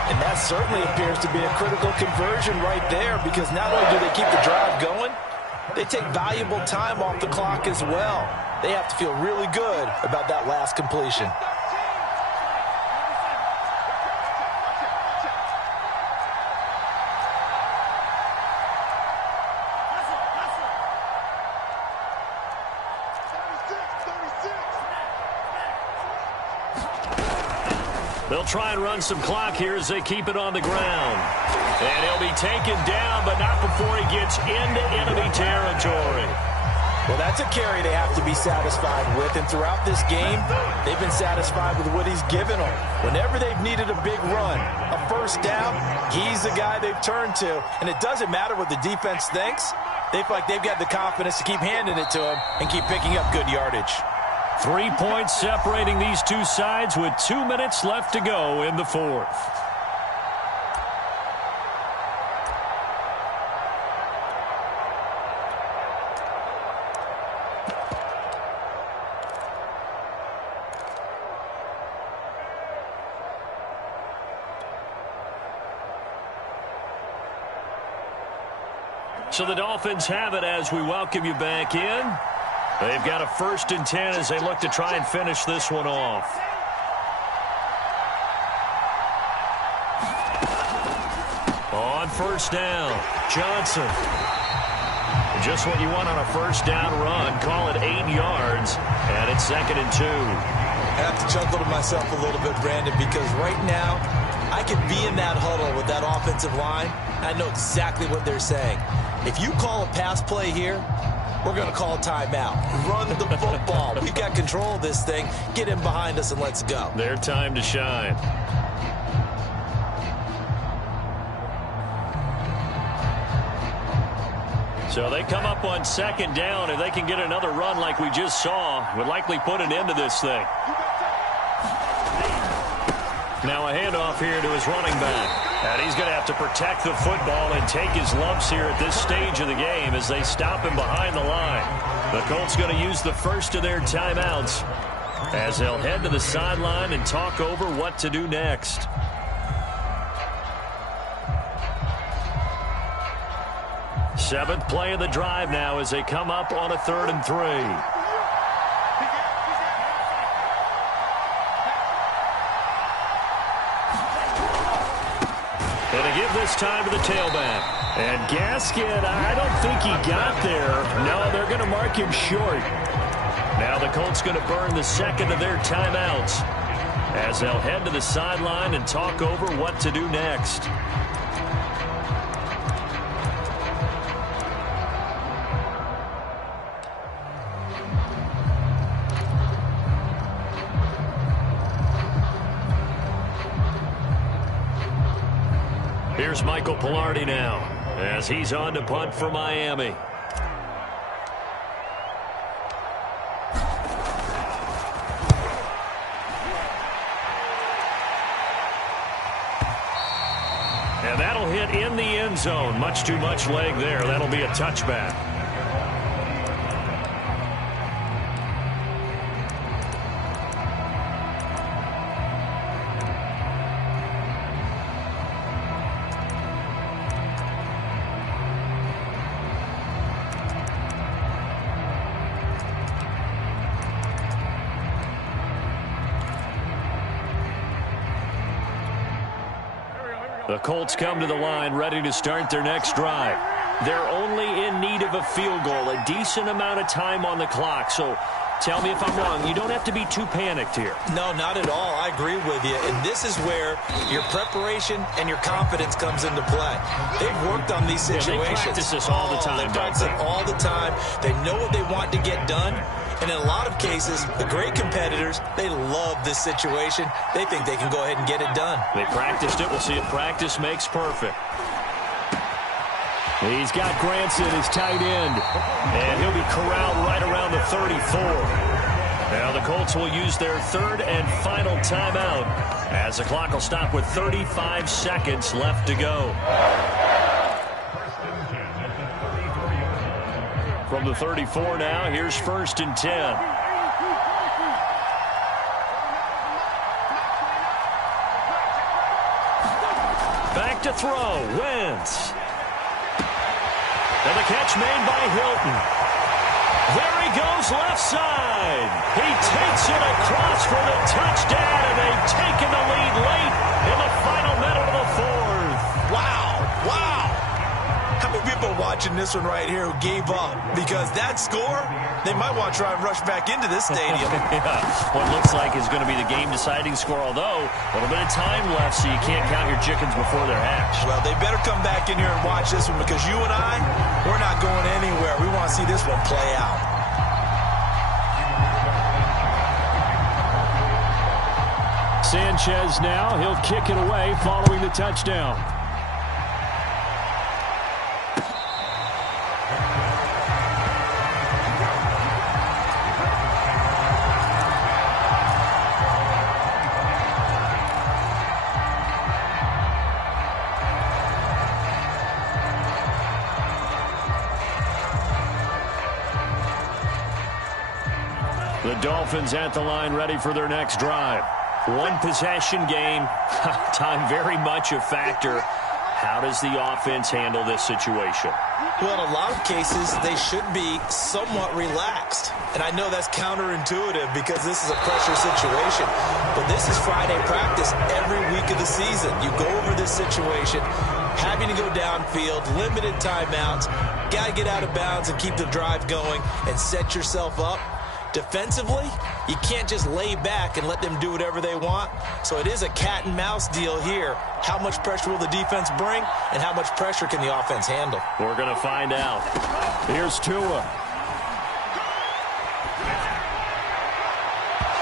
And that certainly appears to be a critical conversion right there, because not only do they keep the drive going, they take valuable time off the clock as well. They have to feel really good about that last completion. They'll try and run some clock here as they keep it on the ground. And he'll be taken down, but not before he gets into enemy territory. Well, that's a carry they have to be satisfied with. And throughout this game, they've been satisfied with what he's given them. Whenever they've needed a big run, a first down, he's the guy they've turned to. And it doesn't matter what the defense thinks. They feel like they've got the confidence to keep handing it to him and keep picking up good yardage. 3 points separating these two sides with 2 minutes left to go in the 4th. So the Dolphins have it as we welcome you back in. They've got a 1st and 10 as they look to try and finish this one off. On 1st down, Johnson. Just what you want on a 1st down run. Call it 8 yards, and it's 2nd and 2. I have to chuckle to myself a little bit, Brandon, because right now I could be in that huddle with that offensive line. I know exactly what they're saying. If you call a pass play here, we're going to call a timeout. Run the football. We've got control of this thing. Get in behind us and let's go. Their time to shine. So they come up on 2nd down. If they can get another run like we just saw, would likely put an end to this thing. Now a handoff here to his running back. And he's going to have to protect the football and take his lumps here at this stage of the game as they stop him behind the line. The Colts going to use the first of their timeouts as they'll head to the sideline and talk over what to do next. Seventh play of the drive now as they come up on a 3rd and 3. And they give this time to the tailback. And Gaskin, I don't think he got there. No, they're going to mark him short. Now the Colts going to burn the 2nd of their timeouts as they'll head to the sideline and talk over what to do next. Here's Michael Pilardi now as he's on to punt for Miami. And that'll hit in the end zone. Much too much leg there. That'll be a touchback. The Colts come to the line ready to start their next drive. They're only in need of a field goal, a decent amount of time on the clock. So tell me if I'm wrong. You don't have to be too panicked here. No, not at all. I agree with you. And this is where your preparation and your confidence comes into play. They've worked on these situations. Yeah, they practice this all the time. They practice it all the time. They know what they want to get done. And in a lot of cases, the great competitors, they love this situation. They think they can go ahead and get it done. They practiced it. We'll see if practice makes perfect. He's got Granson, his tight end. And he'll be corralled right around the 34. Now the Colts will use their 3rd and final timeout as the clock will stop with 35 seconds left to go. From the 34 now, here's 1st and 10. Back to throw, Wentz. And the catch made by Hilton. There he goes, left side. He takes it across for the touchdown, and they've taken the lead late in the final minute of the 4th. Wow, wow. How many people are watching this one right here who gave up? Because that score, they might want to try and rush back into this stadium. Yeah, what looks like is going to be the game-deciding score, although a little bit of time left, so you can't count your chickens before they're hatched. Well, they better come back in here and watch this one because you and I, we're not going anywhere. We want to see this one play out. Sanchez now, he'll kick it away following the touchdown. The Dolphins at the line ready for their next drive. One possession game. Time very much a factor. How does the offense handle this situation? Well, in a lot of cases, they should be somewhat relaxed. And I know that's counterintuitive because this is a pressure situation. But this is Friday practice every week of the season. You go over this situation, having to go downfield, limited timeouts, got to get out of bounds and keep the drive going and set yourself up. Defensively, you can't just lay back and let them do whatever they want. So it is a cat and mouse deal here. How much pressure will the defense bring, and how much pressure can the offense handle? We're going to find out. Here's Tua.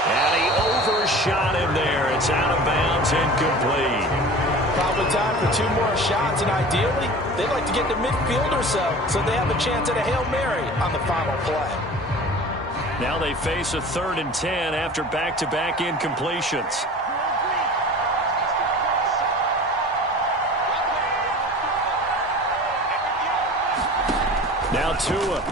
And he overshot him there. It's out of bounds, incomplete. Probably time for 2 more shots, and ideally, they'd like to get to midfield or so they have a chance at a Hail Mary on the final play. Now they face a 3rd and 10 after back-to-back incompletions. Now Tua.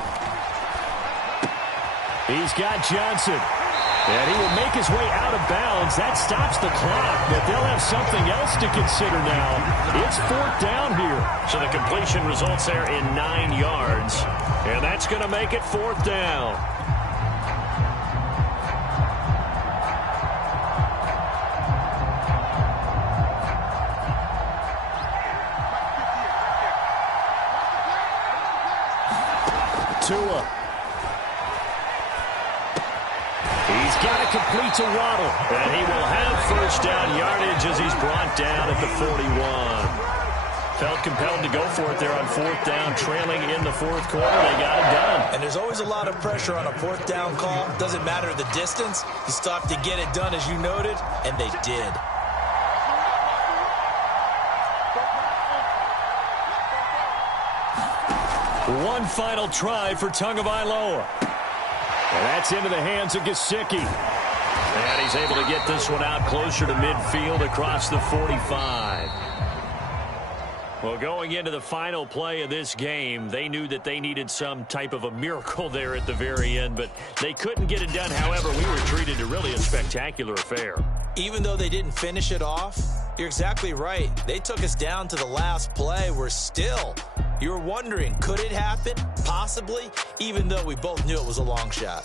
He's got Johnson. And he will make his way out of bounds. That stops the clock, but they'll have something else to consider now. It's 4th down here. So the completion results there in 9 yards. And that's going to make it 4th down. Tua. He's got to complete to Waddle. And he will have 1st down yardage as he's brought down at the 41. Felt compelled to go for it there on 4th down, trailing in the 4th quarter. They got it done. And there's always a lot of pressure on a 4th down call. Doesn't matter the distance. You still have to get it done, as you noted, and they did. One final try for Tagovailoa. And that's into the hands of Gesicki. And he's able to get this one out closer to midfield across the 45. Well, going into the final play of this game, they knew that they needed some type of a miracle there at the very end, but they couldn't get it done. However, we were treated to really a spectacular affair. Even though they didn't finish it off, you're exactly right. They took us down to the last play. We're still, you're wondering, could it happen? Possibly, even though we both knew it was a long shot.